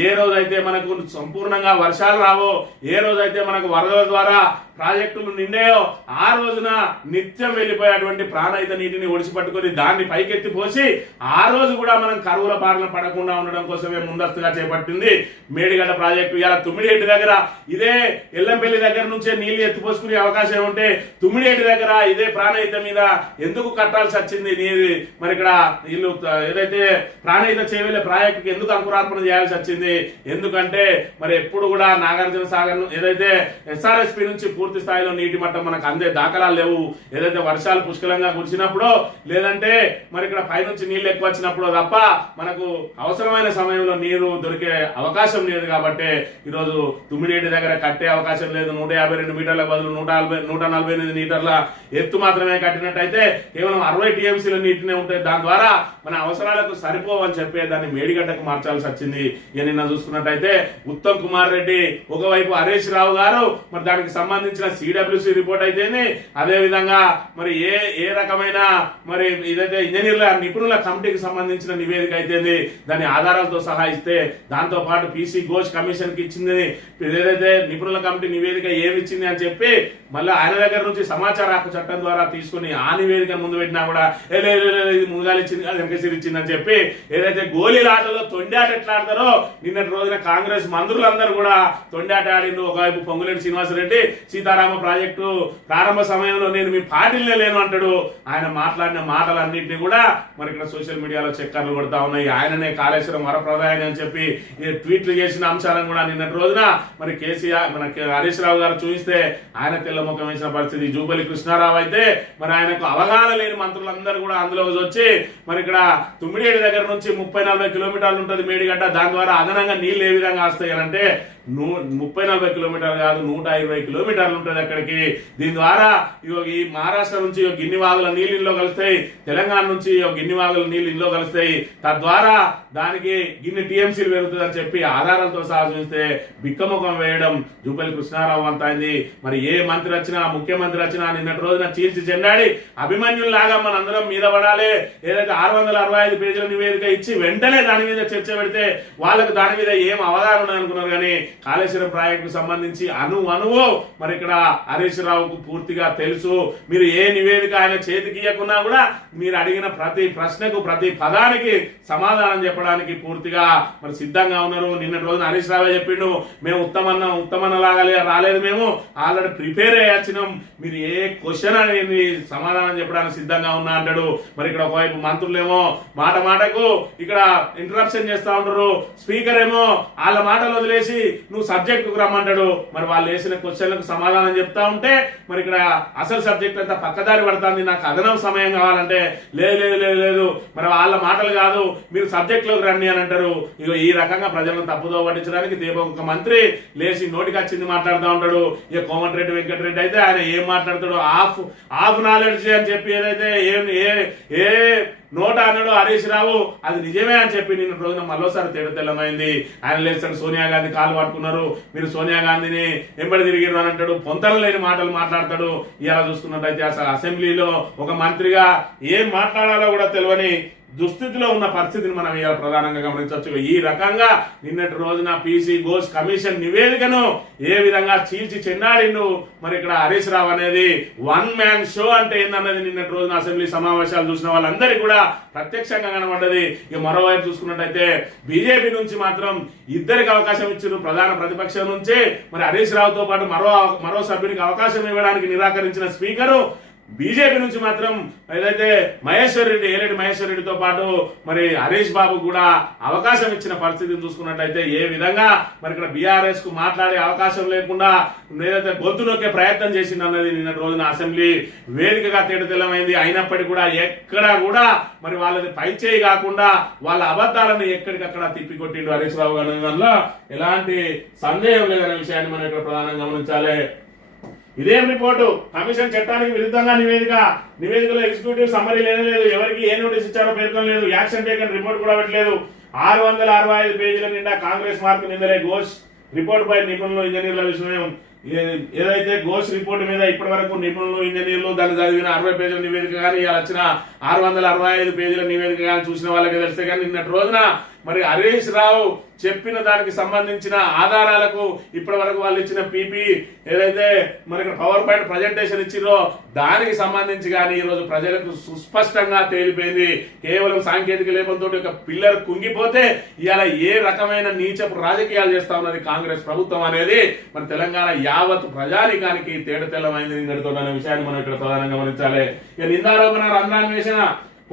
ఏ రోజైతే మనకు సంపూర్ణంగా వర్షాలు రావో, ఏ రోజైతే మనకు వరదల ద్వారా ప్రాజెక్టులు నిండాయో ఆ రోజున నిత్యం వెళ్లిపోయేటువంటి ప్రాణహిత నీటిని ఒడిసిపట్టుకొని దాన్ని పైకెత్తి పోసి ఆ రోజు కూడా మనం కరువుల బారిన పడకుండా ఉండడం కోసమే ముందస్తుగా చేపట్టింది మేడిగడ్డ ప్రాజెక్టు. ఇలా తుమ్మిడిహెట్టి దగ్గర ఇదే ఎల్లంపల్లి దగ్గర నుంచే నీళ్లు ఎత్తిపోసుకునే అవకాశం ఉంటే తుమ్మిడిహెట్టి దగ్గర ఇదే ప్రాణహిత మీద ఎందుకు కట్టాల్సి వచ్చింది నీరు? మరి ఇక్కడ వీళ్ళు ఏదైతే ప్రాణహిత చేవెళ్లే ప్రాజెక్టుకి ఎందుకు అంకురార్పణ చేయాల్సి వచ్చింది? ఎందుకంటే మరి ఎప్పుడు కూడా నాగార్జున సాగర్ ఏదైతే ఎస్ఆర్ఎస్పీ నుంచి పూర్తి స్థాయిలో నీటి మట్టం మనకు అందే దాఖలాలు లేవు. ఏదైతే వర్షాలు పుష్కలంగా కురిసినప్పుడో లేదంటే మరి ఇక్కడ పైనుంచి నీళ్లు ఎక్కువ వచ్చినప్పుడు తప్ప మనకు అవసరమైన సమయంలో నీరు దొరికే అవకాశం లేదు. కాబట్టి ఈరోజు తుమ్మిడిహెట్టి దగ్గర కట్టే అవకాశం లేదు. 152 మీటర్ల బదులు 148 మీటర్ల ఎత్తు మాత్రమే కట్టినట్టయితే కేవలం 60 టీఎంసీల నీటినే ఉంటాయి. దాని ద్వారా మన అవసరాలకు సరిపోవని చెప్పే దాన్ని మేడిగడ్డకు మార్చాల్సి వచ్చింది. నిన్న చూసుకున్నట్టయితే ఉత్తమ్ కుమార్ రెడ్డి ఒకవైపు హరీష్ రావు గారు మరి దానికి సంబంధించిన సిడబ్ల్యూసి రిపోర్ట్ అయితేనే, అదే విధంగా మరి ఏ రకమైన మరి ఏదైతే ఇంజనీర్ల నిపుణుల కమిటీకి సంబంధించిన నివేదిక అయితే దాని ఆధారాలతో సహా ఇస్తే, దాంతో పాటు పీసీ ఘోష్ కమిషన్ కి ఇచ్చింది ఏదైతే నిపుణుల కమిటీ నివేదిక ఏమిచ్చింది అని చెప్పి మళ్ళీ ఆయన దగ్గర నుంచి సమాచార హక్కు చట్టం ద్వారా తీసుకుని ఆ నివేదిక ముందు పెట్టినా కూడా ఇది ముందుగాలు ఇచ్చింది కాదు వెనకసిరి ఇచ్చిందని చెప్పి ఏదైతే గోళీలాటలో తొండాట ఎట్లా ఆడతారో నిన్నటి రోజున కాంగ్రెస్ మంత్రులందరూ కూడా తొండాట ఆడిండు. ఒకవైపు పొంగులేటి శ్రీనివాసరెడ్డి సీతారామ ప్రాజెక్టు ప్రారంభ సమయంలో నేను మీ పార్టీలే లేను అంటాడు. ఆయన మాట్లాడిన మాటలన్నింటినీ కూడా మరి ఇక్కడ సోషల్ మీడియాలో చక్కర్లు కొడతా ఉన్నాయి. ఆయననే కాళేశ్వరం వరప్రదాయం అని చెప్పి ట్వీట్లు చేసిన అంశాలను కూడా నిన్నటి రోజున మరి కేసీఆర్ మన హరీష్ రావు గారు చూపిస్తే ఆయన తెల్లముఖం వేసిన పరిస్థితి. జూపల్లి కృష్ణారావు అయితే మరి ఆయనకు అవగాహన లేని మంత్రులందరూ కూడా అందులో వచ్చి మరి ఇక్కడ తుమ్మిడిహెట్టి దగ్గర నుంచి 30-40 కిలోమీటర్లు ఉంటుంది మేడిగడ్డ. దాని ద్వారా అదనంగా నీళ్లు ఏ విధంగా వస్తాయి అని అంటే 30-40 కిలోమీటర్లు కాదు 120 కిలోమీటర్లు ఉంటుంది అక్కడికి. దీని ద్వారా ఈ మహారాష్ట్ర నుంచి గిన్నివాగుల నీళ్ళు ఇంట్లో కలుస్తాయి, తెలంగాణ నుంచి గిన్నివాగుల నీళ్ళు ఇంట్లో కలుస్తాయి. తద్వారా దానికి గిన్ని టీఎంసీలు పెరుగుతుంది అని చెప్పి ఆధారాలతో సహా చూస్తే బిక్కముఖం వేయడం జూపల్లి కృష్ణారావు అంత అయింది. మరి ఏ మంత్రి వచ్చినా ముఖ్యమంత్రి వచ్చినా నిన్నటి రోజున చీల్చి చెండాడి అభిమన్యుల్లాగా మన అందరం మీద పడాలి. ఏదైతే 665 పేజీల నివేదిక ఇచ్చి వెంటనే దాని మీద చర్చ పెడితే వాళ్ళకు దాని మీద ఏం అవగాహన ఉన్నాయనుకున్నారు. కానీ కాళేశ్వరం ప్రాజెక్టుకు సంబంధించి అణువు మరి ఇక్కడ హరీష్ రావుకు పూర్తిగా తెలుసు. మీరు ఏ నివేదిక ఆయన చేతికి ఇవ్వకున్నా కూడా మీరు అడిగిన ప్రతి ప్రశ్నకు ప్రతి పదానికి సమాధానం చెప్పడానికి పూర్తిగా మరి సిద్ధంగా ఉన్నారు. నిన్నటి రోజున హరీష్ రావే చెప్పిండు, మేము ఉత్తమన్న లాగా రాలేదు, మేము ఆల్రెడీ ప్రిపేర్ అయ్యాచ్చినాం, మీరు ఏ క్వశ్చన్ అనేది సమాధానం చెప్పడానికి సిద్ధంగా ఉన్నా అంటాడు. మరి ఇక్కడ ఒకవైపు మంత్రులేమో మాటకు ఇక్కడ ఇంటరప్షన్ చేస్తా ఉంటారు, స్పీకర్ ఏమో వాళ్ళ మాటలు వదిలేసి నువ్వు సబ్జెక్టుకు రమ్మంటాడు. మరి వాళ్ళు వేసిన క్వశ్చన్లకు సమాధానం చెప్తా ఉంటే మరి ఇక్కడ అసలు సబ్జెక్ట్ అంతా పక్కదారి పడుతుంది, నాకు అదనం సమయం కావాలంటే లేదు మరి వాళ్ళ మాటలు కాదు మీరు సబ్జెక్ట్ లోకి రండి అని అంటారు. ఇక ఈ రకంగా ప్రజలను తప్పుదో పట్టించడానికి ఒక మంత్రి లేచి నోటికి వచ్చింది మాట్లాడుతూ ఉంటాడు. ఇక కోమటిరెడ్డి వెంకటరెడ్డి అయితే ఆయన ఏం మాట్లాడతాడు ఆఫ్ నాలెడ్జ్ అని చెప్పి ఏదైతే ఏ నోట అన్నాడు హరీష్ రావు అది నిజమే అని చెప్పి నిన్న రోజున మరోసారి తెల్లమైంది. ఆయన లేస్తాడు సోనియా గాంధీ కాలు పట్టుకున్నారు, మీరు సోనియా గాంధీని ఎంబడి తిరిగిరు అని అంటాడు, పొంతలు లేని మాటలు మాట్లాడతాడు. ఇలా చూసుకున్నట్టయితే అసలు అసెంబ్లీలో ఒక మంత్రిగా ఏం మాట్లాడాలో కూడా తెలియని దుస్థితిలో ఉన్న పరిస్థితిని మనం ఇలా ప్రధానంగా గమనించవచ్చు. ఈ రకంగా నిన్నటి రోజున పీసీ ఘోష్ కమిషన్ నివేదికను ఏ విధంగా చీల్చి చెన్నాడిండు మరి ఇక్కడ హరీష్ రావు అనేది వన్ మ్యాన్ షో అంటే ఏందన్నది నిన్నటి రోజున అసెంబ్లీ సమావేశాలు చూసిన వాళ్ళందరికీ కూడా ప్రత్యక్షంగా కనబడ్డది. ఇక మరోవైపు చూసుకున్నట్టయితే బీజేపీ నుంచి మాత్రం ఇద్దరికి అవకాశం ఇచ్చారు. ప్రధాన ప్రతిపక్షం నుంచి మరి హరీష్ రావుతో పాటు మరో సభ్యునికి అవకాశం ఇవ్వడానికి నిరాకరించిన స్పీకరు బీజేపీ నుంచి మాత్రం ఏదైతే ఏలేటి మహేశ్వర్ రెడ్డితో పాటు మరి హరీష్ బాబు కూడా అవకాశం ఇచ్చిన పరిస్థితిని చూసుకున్నట్లయితే ఏ విధంగా మరి ఇక్కడ బీఆర్ఎస్ కు మాట్లాడే అవకాశం లేకుండా ఏదైతే గొంతు నొక్కే ప్రయత్నం చేసింది అన్నది నిన్నటి రోజున అసెంబ్లీ వేదికగా తేటతెల్లమైంది. అయినప్పటికీ కూడా ఎక్కడా కూడా మరి వాళ్ళది పైచేయి కాకుండా వాళ్ళ అబద్ధాలను ఎక్కడికక్కడ తిప్పికొట్టిండు హరీష్ రావు గారి దానిలో ఎలాంటి సందేహం లేదనే విషయాన్ని మనం ఇక్కడ ప్రధానంగా గమనించాలి. ఇదేం రిపోర్టు కమిషన్ చట్టానికి విరుద్ధంగా నివేదికలో ఎగ్జిక్యూటివ్ సమ్మరీ లేదు, ఎవరికి ఏ నోటీస్ ఇచ్చారో పేర్కొనలేదు, యాక్షన్ టేకన్ రిపోర్ట్ కూడా పెట్టలేదు. 665 పేజీల నిండా కాంగ్రెస్ మార్కు నిందలే. ఘోష్ రిపోర్ట్ పై నిపుణులు ఇంజనీర్ల విషయం ఏదైతే ఘోష్ రిపోర్ట్ మీద ఇప్పటి వరకు నిపుణులు ఇంజనీర్లు దాన్ని చదివిన 60 పేజీల నివేదిక కానీ ఇలా వచ్చిన 665 పేజీల నివేదిక కానీ చూసిన వాళ్ళకి తెలిస్తే కానీ నిన్నటి రోజున మరి హరీష్ రావు చెప్పిన దానికి సంబంధించిన ఆధారాలకు ఇప్పటి వరకు వాళ్ళు ఇచ్చిన పీపీ ఏదైతే మనకి పవర్ పాయింట్ ప్రజెంటేషన్ ఇచ్చిందో దానికి సంబంధించి కానీ ఈ రోజు ప్రజలకు సుస్పష్టంగా తేలిపోయింది. కేవలం సాంకేతిక లేపంతో ఒక పిల్లర్ కుంగిపోతే ఇవాళ ఏ రకమైన నీచపు రాజకీయాలు చేస్తా ఉన్నది కాంగ్రెస్ ప్రభుత్వం అనేది మన తెలంగాణ యావత్ ప్రజానికానికి తేటతెల్లమైంది నిన్నటితో అనే విషయాన్ని మనం ఇక్కడ ప్రధానంగా గమనించాలి. ఇక నిందారోపణ రంధ్రాన్వేషణ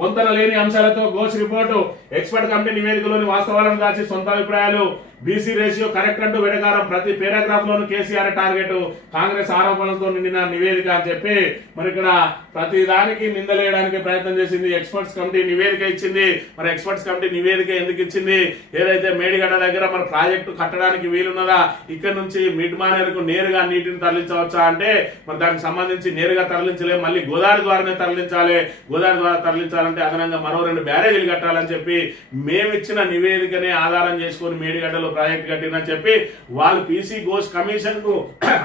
పొంతన లేని అంశాలతో ఘోష్ రిపోర్టు ఎక్స్పర్ట్ కమిటీ నివేదికలోని వాస్తవాలను దాచి సొంత అభిప్రాయాలు. బీసీ రేషియో కరెక్ట్ అంటూ వెడకారం. ప్రతి పారాగ్రాఫ్ లోను కేసీఆర్ టార్గెట్. కాంగ్రెస్ ఆరోపణలతో నిండిన నివేదిక అని చెప్పి మరి ఇక్కడ ప్రతి దానికి నిందలేయడానికి ప్రయత్నం చేసింది. ఎక్స్పర్ట్స్ కమిటీ నివేదిక ఇచ్చింది. మరి ఎక్స్పర్ట్స్ కమిటీ నివేదిక ఎందుకు ఇచ్చింది? ఏదైతే మేడిగడ్డ దగ్గర మన ప్రాజెక్టు కట్టడానికి వీలున్నదా, ఇక్కడ నుంచి మిడ్ మానేరుకు నేరుగా నీటిని తరలించవచ్చా అంటే మరి దానికి సంబంధించి నేరుగా తరలించలే, మళ్ళీ గోదావరి ద్వారానే తరలించాలి. గోదావరి ద్వారా తరలించాలంటే అదనంగా మరో 2 బ్యారేజీలు కట్టాలని చెప్పి మేమిచ్చిన నివేదికనే ఆధారం చేసుకుని మేడిగడ్డలో ప్రాజెక్ట్ కట్టిందని చెప్పి వాళ్ళు పీసీ ఘోష్ కమిషన్ కు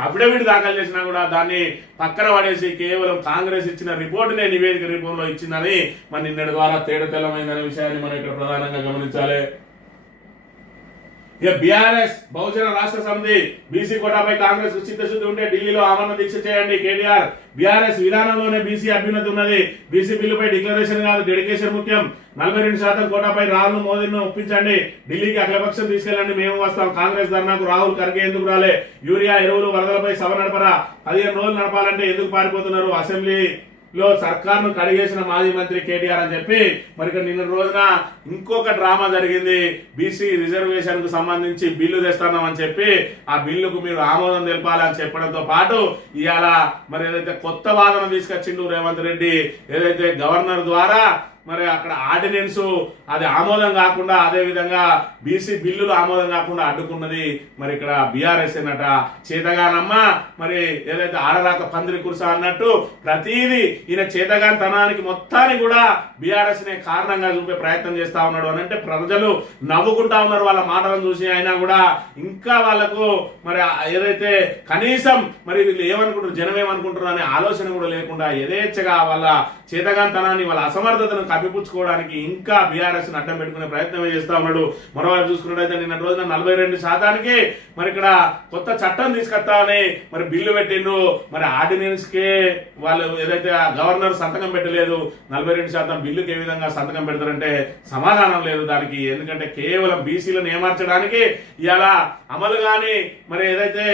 అఫిడవిట్ దాఖలు చేసినా కూడా దాన్ని పక్కన పడేసి కేవలం కాంగ్రెస్ ఇచ్చిన రిపోర్టునే నివేదిక రూపంలో ఇచ్చిందని మన నిన్నటి ద్వారా తేటతెల్లమైందనే విషయాన్ని మనం ఇక్కడ ప్రధానంగా గమనించాలి. ఇక బీఆర్ఎస్ బహుజన రాష్ట్ర సమితి బీసీ కోటాపై కాంగ్రెస్ చిత్తశుద్ధి ఉంటే ఢిల్లీలో ఆమరణ దీక్ష చేయండి. కేటీఆర్ బీఆర్ఎస్ విధానంలోనే బీసీ అభ్యున్నతి ఉన్నది. బీసీ బిల్లుపై డిక్లరేషన్ కాదు, డెడికేషన్ ముఖ్యం. 42% కోటాపై రాహుల్ మోదీని ఒప్పించండి. ఢిల్లీకి అఖిలపక్షం తీసుకెళ్లండి, మేము వస్తాం. కాంగ్రెస్ ధర్నాకు రాహుల్ ఖర్గే ఎందుకు రాలే? యూరియా ఎరువులు వరదలపై సభ నడపరా? 15 రోజులు నడపాలంటే ఎందుకు పారిపోతున్నారు? అసెంబ్లీలో సర్కార్ను కడిగేసిన మాజీ మంత్రి కేటీఆర్ అని చెప్పి మరి నిన్న రోజున ఇంకొక డ్రామా జరిగింది. బీసీ రిజర్వేషన్ కు సంబంధించి బిల్లు తెస్తున్నామని చెప్పి ఆ బిల్లుకు మీరు ఆమోదం తెలపాలని చెప్పడంతో పాటు ఇవాళ మరి ఏదైతే కొత్త వాదన తీసుకొచ్చిండు రేవంత్ రెడ్డి, ఏదైతే గవర్నర్ ద్వారా మరి అక్కడ ఆర్డినెన్స్ అది ఆమోదం కాకుండా అదే విధంగా బీసీ బిల్లులు ఆమోదం కాకుండా అడ్డుకున్నది మరి ఇక్కడ బీఆర్ఎస్ అన్నట. చేతగానమ్మ మరి ఏదైతే ఆడరాక పందిరి కురుసా అన్నట్టు ప్రతిదీ ఈయన చేతగాని తనానికి మొత్తాన్ని కూడా బీఆర్ఎస్ నే కారణంగా చూపే ప్రయత్నం చేస్తా ఉన్నాడు అని అంటే ప్రజలు నవ్వుకుంటా ఉన్నారు వాళ్ళ మాటలను చూసి. అయినా కూడా ఇంకా వాళ్ళకు మరి ఏదైతే కనీసం మరి వీళ్ళు ఏమనుకుంటారు, జనం ఏమనుకుంటారు అనే ఆలోచన కూడా లేకుండా యథేచ్ఛగా వాళ్ళ చేతగాంతనాన్ని వాళ్ళ అసమర్థతను కప్పిపుచ్చుకోవడానికి ఇంకా బీఆర్ఎస్ ని అడ్డం పెట్టుకునే ప్రయత్నమే చేస్తా ఉన్నాడు. మరోవైపు చూసుకున్నట్టయితే నిన్న రోజున 42% మరి ఇక్కడ కొత్త చట్టం తీసుకొస్తామని మరి బిల్లు పెట్టిండు. మరి ఆర్డినెన్స్ కే వాళ్ళు ఏదైతే గవర్నర్ సంతకం పెట్టలేదు. 42% బిల్లుకి ఏ విధంగా సంతకం పెడతారంటే సమాధానం లేదు దానికి. ఎందుకంటే కేవలం బీసీలను ఏమార్చడానికి ఇలా అమలు గాని మరి ఏదైతే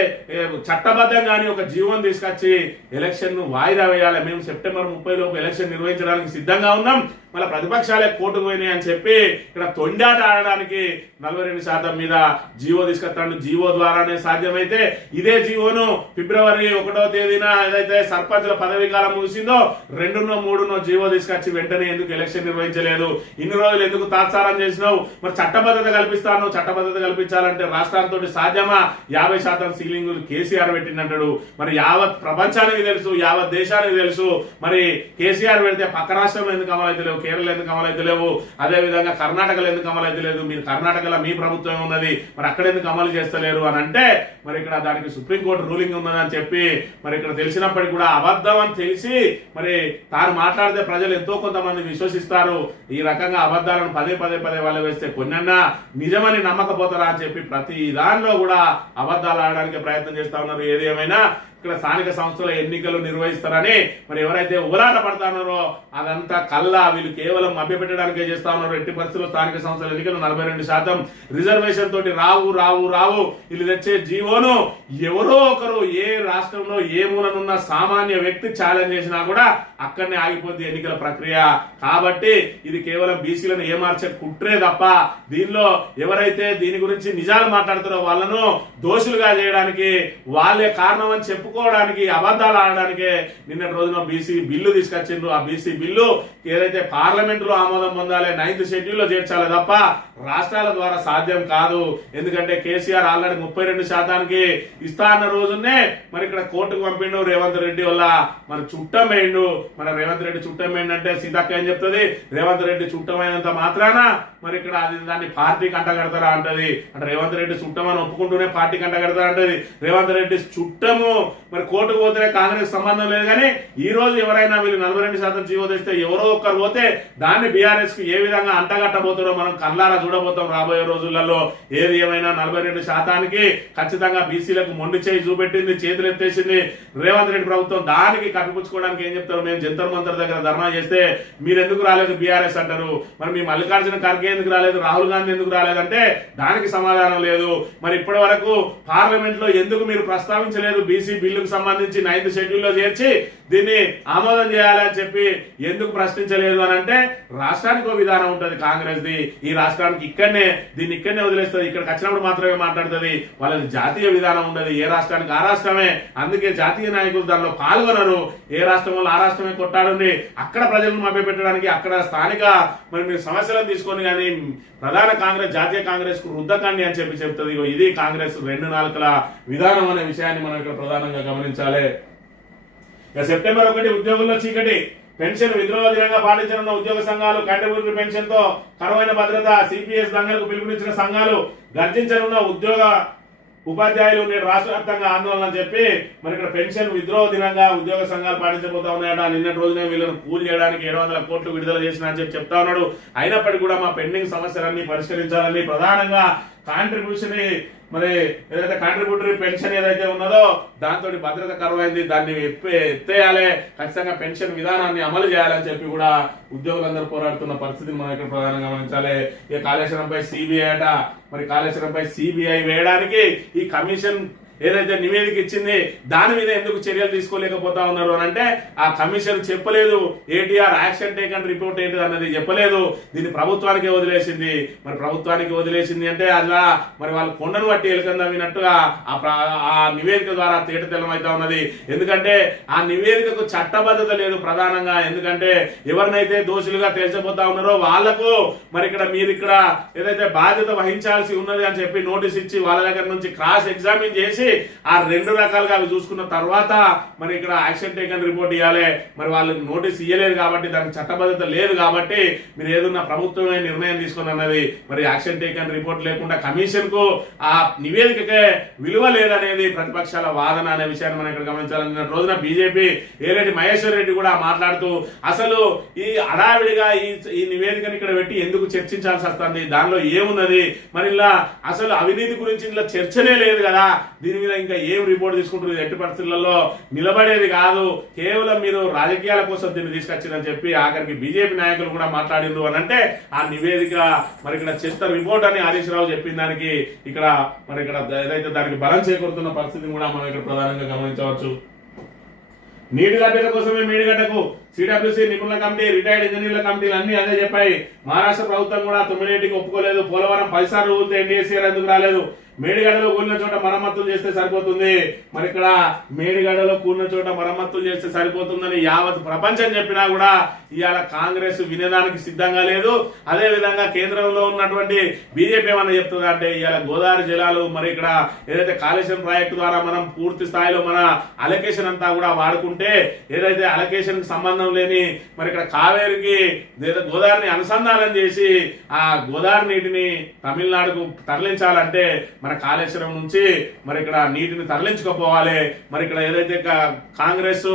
చట్టబద్ధంగాని ఒక జీవోని తీసుకొచ్చి ఎలక్షన్ ను వాయిదా వేయాలి. మేము సెప్టెంబర్ 30 లోపు ఎలక్షన్ నిర్వహించడానికి సిద్ధంగా ఉన్నాం, మళ్ళీ ప్రతిపక్షాలే కోర్టుకు పోయినాయి అని చెప్పి ఇక్కడ తొండాట ఆడడానికి 42% మీద జీవో తీసుకొస్తాడు. జీవో ద్వారానే సాధ్యమైతే ఇదే జీవోను ఫిబ్రవరి 1వ తేదీన ఏదైతే సర్పంచ్ల పదవీ కాలం ముగిసిందో 2నో 3నో జీవో తీసుకొచ్చి వెంటనే ఎందుకు ఎలక్షన్ నిర్వహించలేదు? ఇన్ని రోజులు ఎందుకు తాత్సారం చేసినావు? మరి చట్టబద్ధత కల్పిస్తాను. చట్టబద్ధత కల్పించాలంటే రాష్ట్రాలతో సాధ్యమా? 50% సీలింగ్ కేసీఆర్ పెట్టిందంటాడు. మరి యావత్ ప్రపంచానికి తెలుసు, యావత్ దేశానికి తెలుసు. మరి కేసీఆర్ పెడితే పక్క రాష్ట్రంలో ఎందుకు అమలైతే లేవు? కేరళ ఎందుకు అమలైతే లేవు? అదే విధంగా కర్ణాటకలో ఎందుకు అమలైతే లేదు? మీరు కర్ణాటకలో మీ ప్రభుత్వం ఉన్నది, మరి అక్కడ ఎందుకు అమలు చేస్తలేరు అని అంటే మరి ఇక్కడ దానికి సుప్రీంకోర్టు రూలింగ్ ఉన్నదని చెప్పి మరి ఇక్కడ తెలిసినప్పటికీ కూడా అబద్ధం అని తెలిసి మరి తాను మాట్లాడితే ప్రజలు ఎంతో కొంతమంది విశ్వసిస్తారు. ఈ రకంగా అబద్ధాలను పదే వాళ్ళు వేస్తే కొన్నన్నా నిజమని నమ్మకపోతారా అని చెప్పి ప్రతి దానిలో కూడా అబద్ధాలు ఆడడానికి ప్రయత్నం చేస్తా ఉన్నారు. ఏది ఏమైనా ఇక్కడ స్థానిక సంస్థల ఎన్నికలు నిర్వహిస్తారని మరి ఎవరైతే ఉబలాట పడతారో అదంతా కల్లా. వీళ్ళు వీళ్ళు కేవలం మభ్యపెట్టడానికే చేస్తా ఉన్నారు. ఎట్టి పరిస్థితుల్లో స్థానిక సంస్థల ఎన్నికలు 42% రిజర్వేషన్ తోటి రావు వీళ్ళు తెచ్చే జీవోను ఎవరో ఒకరు ఏ రాష్ట్రంలో ఏ మూలనున్న సామాన్య వ్యక్తి ఛాలెంజ్ చేసినా కూడా అక్కడనే ఆగిపోద్ది ఎన్నికల ప్రక్రియ. కాబట్టి ఇది కేవలం బీసీలను ఏమార్చే కుట్రే తప్ప దీనిలో ఎవరైతే దీని గురించి నిజాలు మాట్లాడుతారో వాళ్ళను దోషులుగా చేయడానికి, వాళ్ళే కారణం అని చెప్పుకోవడానికి, అబద్ధాలు ఆడడానికే నిన్నటి రోజున బీసీ బిల్లు తీసుకొచ్చిండ్రు. ఆ బీసీ బిల్లు ఏదైతే పార్లమెంట్ లో ఆమోదం పొందాలి, 9th షెడ్యూల్ లో చేర్చాలి తప్ప రాష్ట్రాల ద్వారా సాధ్యం కాదు. ఎందుకంటే కేసీఆర్ ఆల్రెడీ 32% ఇస్తా అన్న రోజునే మరి ఇక్కడ కోర్టుకు పంపిండు రేవంత్ రెడ్డి వల్ల మన చుట్టమేండు. మన రేవంత్ రెడ్డి చుట్టమేండు అంటే సీతక్క ఏం చెప్తుంది, రేవంత్ రెడ్డి చుట్టమైనంత మాత్రాన మరి ఇక్కడ అది దాన్ని పార్టీకి అంటగడతారా అంటది. అంటే రేవంత్ రెడ్డి చుట్టమని ఒప్పుకుంటూనే పార్టీకి అంటగడతారా అంటది. రేవంత్ రెడ్డి చుట్టము మరి కోర్టుకు పోతే కాంగ్రెస్ సంబంధం లేదు. కానీ ఈ రోజు ఎవరైనా వీళ్ళు 42% జీవో తెస్తే ఎవరో ఒక్కరు పోతే దాన్ని బీఆర్ఎస్ కు ఏ విధంగా అంటగట్టబోతారో మనం కళ్ళారా చూడబోతాం రాబోయే రోజులలో. ఏది ఏమైనా 42% ఖచ్చితంగా బీసీలకు మొండి చేయి చూపెట్టింది, చేతులు ఎత్తేసింది రేవంత్ రెడ్డి ప్రభుత్వం. దానికి కప్పిపుచ్చుకోవడానికి ఏం చెప్తారు, మేము జంతర్ మంతర్ దగ్గర ధర్నా చేస్తే మీరు ఎందుకు రాలేదు బీఆర్ఎస్ అంటారు. మరి మీ మల్లికార్జున ఖర్గే ఎందుకు రాలేదు, రాహుల్ గాంధీ ఎందుకు రాలేదంటే దానికి సమాధానం లేదు. మరి ఇప్పటి వరకు పార్లమెంట్ లో ఎందుకు మీరు ప్రస్తావించలేదు బీసీ బిల్లుకు సంబంధించి 9th షెడ్యూల్ లో చేర్చి దీన్ని ఆమోదం చేయాలని చెప్పి ఎందుకు ప్రశ్నించలేదు అని అంటే రాష్ట్రానికి ఒక విధానం ఉంటుంది కాంగ్రెస్ ది, ఈ రాష్ట్రానికి దీన్ని ఇక్కడనే వదిలేస్తుంది, ఇక్కడికి వచ్చినప్పుడు మాత్రమే మాట్లాడుతుంది. వాళ్ళది జాతీయ విధానం ఉండదు, ఏ రాష్ట్రానికి ఆ రాష్ట్రమే. అందుకే జాతీయ నాయకులు దానిలో పాల్గొనరు. ఏ రాష్ట్రం వాళ్ళు ఆ రాష్ట్రమే కొట్టాడండి. అక్కడ ప్రజలను మభ్యపెట్టడానికి అక్కడ స్థానిక మరి మీరు సమస్యలను తీసుకొని కానీ ప్రధాన కాంగ్రెస్ జాతీయ కాంగ్రెస్ కు రుద్దకండి అని చెప్తుంది. ఇది కాంగ్రెస్ 2 నాలుకల విధానం అనే విషయాన్ని మనం ఇక్కడ ప్రధానంగా గమనించాలి. సెప్టెంబర్ 1 ఉద్యోగుల్లో చీకటి, పెన్షన్ విద్రోహ దినంగా పాటించనున్న ఉద్యోగ సంఘాలు, కంట్రిబ్యూటరీ పెన్షన్ తో కరువైన భద్రత, సిపిఎస్ దంగలకు పిలుపునిచ్చిన సంఘాలు, గర్జించనున్న ఉద్యోగ ఉపాధ్యాయులు నేడు రాష్ట్ర వ్యాప్తంగా ఆందోళన అని చెప్పి మరి ఇక్కడ పెన్షన్ విద్రోహ దినంగా ఉద్యోగ సంఘాలు పాటించబోతా ఉన్నాయట. నిన్నటి రోజునే వీళ్ళను కూల్ చేయడానికి 700 కోట్లు విడుదల చేసిన అని చెప్పి చెప్తా ఉన్నాడు. అయినప్పటికీ కూడా మా పెండింగ్ సమస్యలన్నీ పరిష్కరించాలని ప్రధానంగా కాంట్రిబ్యూషన్ మరి ఏదైతే కాంట్రిబ్యూటరీ పెన్షన్ ఏదైతే ఉన్నదో దాంతో భద్రత కరువైంది, దాన్ని ఎత్తేయాలి, ఖచ్చితంగా పెన్షన్ విధానాన్ని అమలు చేయాలని చెప్పి కూడా ఉద్యోగులందరూ పోరాడుతున్న పరిస్థితిని మనం ఇక్కడ ప్రధానంగా గమనించాలి. ఈ కాళేశ్వరంపై సిబిఐ అట, మరి కాళేశ్వరంపై సిబిఐ వేయడానికి ఈ కమిషన్ ఏదైతే నివేదిక ఇచ్చింది దాని మీద ఎందుకు చర్యలు తీసుకోలేకపోతా ఉన్నారు అని అంటే ఆ కమిషన్ చెప్పలేదు. ఏటీఆర్ యాక్షన్ టేకన్ రిపోర్ట్ ఏంటి అన్నది చెప్పలేదు. దీన్ని ప్రభుత్వానికే వదిలేసింది. మరి ప్రభుత్వానికి వదిలేసింది అంటే అలా మరి వాళ్ళు కొండను బట్టి ఎలుకందా వినట్టుగా ఆ నివేదిక ద్వారా తేటతెల్లం అవుతా ఉన్నది. ఎందుకంటే ఆ నివేదికకు చట్టబద్ధత లేదు ప్రధానంగా. ఎందుకంటే ఎవరినైతే దోషులుగా తేల్చబోతా ఉన్నారో వాళ్లకు మరి ఇక్కడ మీరు ఇక్కడ ఏదైతే బాధ్యత వహించాల్సి ఉన్నది అని చెప్పి నోటీస్ ఇచ్చి వాళ్ళ దగ్గర నుంచి క్రాస్ ఎగ్జామిన్ చేసి ఆ 2 రకాలుగా అవి చూసుకున్న తర్వాత మరి ఇక్కడ యాక్షన్ టేకన్ రిపోర్ట్ ఇవ్వాలి. మరి వాళ్ళకి నోటీస్ ఇవ్వలేదు కాబట్టి దానికి చట్టబద్ధత లేదు కాబట్టి మీరు ఏదన్నా ప్రభుత్వమే నిర్ణయం తీసుకుని అన్నది. మరి యాక్షన్ టేకన్ రిపోర్ట్ లేకుండా కమిషన్ కు ఆ నివేదికకే విలువ లేదనేది ప్రతిపక్షాల వాదన అనే విషయాన్ని మనం ఇక్కడ గమనించాలన్న రోజున బీజేపీ ఏరెడ్డి మహేశ్వర్ రెడ్డి కూడా మాట్లాడుతూ అసలు ఈ అడావిడిగా ఈ నివేదికను ఇక్కడ పెట్టి ఎందుకు చర్చించాల్సి వస్తుంది, దానిలో ఏమున్నది, మరి ఇలా అసలు అవినీతి గురించి ఇలా చర్చనే లేదు కదా, దీని మీద ఇంకా ఏం రిపోర్ట్ తీసుకుంటారు, ఎట్టి పరిస్థితులలో నిలబడేది కాదు, కేవలం మీరు రాజకీయాల కోసం దీన్ని తీసుకొచ్చిందని చెప్పి ఆఖరికి బీజేపీ నాయకులు కూడా మాట్లాడిండ్రు అని అంటే ఆ నివేదిక మరి ఇక్కడ చెత్త రిపోర్ట్ అని హరీష్ రావు చెప్పిన దానికి ఇక్కడ మరి ఇక్కడ ఏదైతే దానికి బలం చేకూరుతున్న పరిస్థితిని కూడా మనం ఇక్కడ ప్రధానంగా గమనించవచ్చు. నీటి లభ్యత కోసమే మేడిగడ్డకు సిడబ్ల్యూసీ నిపుణుల కమిటీ, రిటైర్డ్ ఇంజనీర్ల కమిటీలు అన్ని అదే చెప్పాయి. మహారాష్ట్ర ప్రభుత్వం కూడా 9 ఒప్పుకోలేదు. పోలవరం 10 సార్లు ఊరితే ఎన్డీఎస్సీఆర్ ఎందుకు రాలేదు? మేడిగడ్డలో కూలిన చోట మరమ్మతులు చేస్తే సరిపోతుంది. మరి ఇక్కడ మేడిగడ్డలో కూలిన చోట మరమ్మతులు చేస్తే సరిపోతుందని యావత్ ప్రపంచం చెప్పినా కూడా ఇవాళ కాంగ్రెస్ వినేదానికి సిద్ధంగా లేదు. అదే విధంగా కేంద్రంలో ఉన్నటువంటి బీజేపీ ఏమన్నా చెప్తుంది అంటే ఇవాళ గోదావరి జలాలు మరి ఇక్కడ ఏదైతే కాళేశ్వరం ప్రాజెక్టు ద్వారా మనం పూర్తి స్థాయిలో మన అలొకేషన్ అంతా కూడా వాడుకుంటే ఏదైతే అలొకేషన్ కి సంబంధం లేని మరి ఇక్కడ కావేరికి గోదావరిని అనుసంధానం చేసి ఆ గోదావరి నీటిని తమిళనాడుకు తరలించాలంటే మన కాళేశ్వరం నుంచి మరి ఇక్కడ నీటిని తరలించుకోపోవాలి. మరి ఇక్కడ ఏదైతే కాంగ్రెస్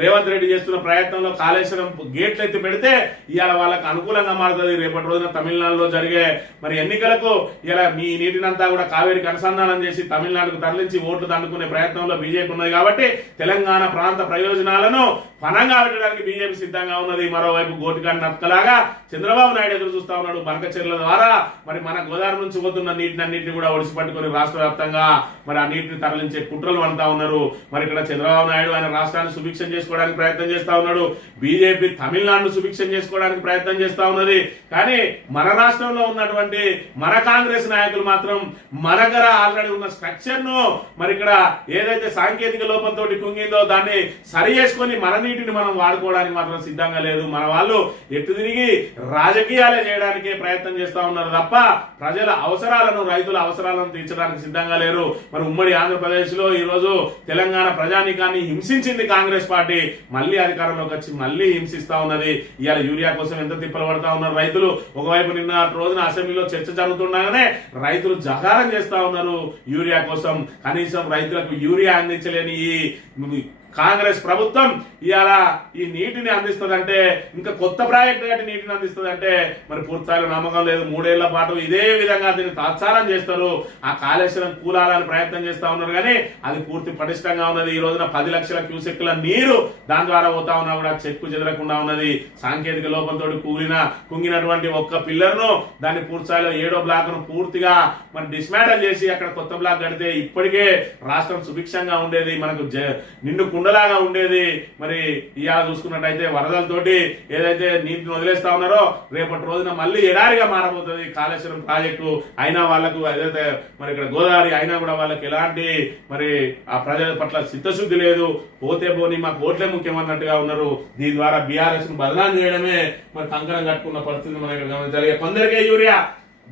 రేవంత్ రెడ్డి చేస్తున్న ప్రయత్నంలో కాళేశ్వరం గేట్లు ఎత్తి పెడితే ఇవాళ వాళ్ళకి అనుకూలంగా మారుతుంది. రేపటి రోజున తమిళనాడులో జరిగే మరి ఎన్నికలకు ఇలా మీ నీటినంతా కూడా కావేరికి అనుసంధానం చేసి తమిళనాడుకు తరలించి ఓట్లు దండుకునే ప్రయత్నంలో బీజేపీ ఉన్నది. కాబట్టి తెలంగాణ ప్రాంత ప్రయోజనాలను పనంగా పెట్టడానికి బీజేపీ సిద్ధంగా ఉన్నది. మరోవైపు గోటికాండ నక్కలాగా చంద్రబాబు నాయుడు ఎదురు చూస్తా ఉన్నాడు. బనకచెర్ల ద్వారా మరి మన గోదావరి నుంచి పోతున్న నీటిని కూడా ఒడిసి పట్టుకుని రాష్ట్ర వ్యాప్తంగా మరి ఆ నీటిని తరలించే కుట్రలు అంటా ఉన్నారు. మరి ఇక్కడ చంద్రబాబు నాయుడు ఆయన రాష్ట్రాన్ని సుభిక్షం చేసుకోవడానికి ప్రయత్నం చేస్తా ఉన్నాడు. బీజేపీ తమిళనాడును సుభిక్షం చేసుకోవడానికి ప్రయత్నం చేస్తా ఉన్నది. కానీ మన రాష్ట్రంలో ఉన్నటువంటి మన కాంగ్రెస్ నాయకులు మాత్రం మన దగ్గర ఆల్రెడీ ఉన్న స్ట్రక్చర్ ను మరి ఇక్కడ ఏదైతే సాంకేతిక లోపంతో కుంగిందో దాన్ని సరి చేసుకొని మన నీటిని మనం వాడుకోవడానికి మాత్రం సిద్ధంగా లేదు. మన వాళ్ళు ఎటు తిరిగి రాజకీయాలే చేయడానికి ప్రయత్నం చేస్తా ఉన్నారు తప్ప ప్రజల అవసరాలను రైతుల అవసరాలను తీర్చడానికి సిద్ధంగా లేరు. మరి ఉమ్మడి ఆంధ్రప్రదేశ్ లో ఈ రోజు తెలంగాణ ప్రజానీకాన్ని హింసించింది కాంగ్రెస్ పార్టీ. మళ్ళీ అధికారంలోకి వచ్చి మళ్ళీ హింసిస్తా ఉన్నది. ఇవాళ యూరియా కోసం ఎంత తిప్పలు పడతా ఉన్నారు రైతులు. ఒకవైపు నిన్న రోజున అసెంబ్లీలో చర్చ జరుగుతుండగానే రైతులు జగారం చేస్తా ఉన్నారు యూరియా కోసం. కనీసం రైతులకు యూరియా అందించలేని ఈ కాంగ్రెస్ ప్రభుత్వం ఇవాళ ఈ నీటిని అందిస్తుందంటే ఇంకా కొత్త ప్రాజెక్టు కట్టి నీటిని అందిస్తుందంటే మరి పూర్తిస్థాయిలో నమ్మకం లేదు. 3 ఏళ్ల పాటు ఇదే విధంగా దీన్ని తాత్సారం చేస్తారు. ఆ కాళేశ్వరం కూలాలని ప్రయత్నం చేస్తా ఉన్నారు కానీ అది పూర్తి పటిష్టంగా ఉన్నది. ఈ రోజున 10 లక్షల క్యూసెక్ల నీరు దాని ద్వారా పోతా ఉన్నా కూడా చెక్కు చెదరకుండా ఉన్నది. సాంకేతిక లోపంతో కుంగినటువంటి ఒక్క పిల్లర్ ను దాన్ని పూర్తిస్థాయిలో 7వ బ్లాక్ ను పూర్తిగా మరి డిస్మాంటల్ చేసి అక్కడ కొత్త బ్లాక్ కడితే ఇప్పటికే రాష్ట్రం సుభిక్షంగా ఉండేది, మనకు నిండు కుండలాగా ఉండేది. మరి ఇవాళ చూసుకున్నట్టయితే వరదలతోటి ఏదైతే నీటిని వదిలేస్తా ఉన్నారో రేపటి రోజున మళ్ళీ ఎడారిగా మారబోతుంది కాళేశ్వరం ప్రాజెక్టు. అయినా వాళ్లకు ఏదైతే మరి ఇక్కడ గోదావరి అయినా కూడా వాళ్ళకి ఎలాంటి మరి ఆ ప్రజల పట్ల చిత్తశుద్ధి లేదు. పోతే పోని మాకు ఓట్లే ముఖ్యమన్నట్టుగా ఉన్నారు. దీని ద్వారా బీఆర్ఎస్ ను బదనాం చేయడమే మరి కంకణం కట్టుకున్న పరిస్థితి మనం ఇక్కడ గమనించాలి. కొందరికే యూరియా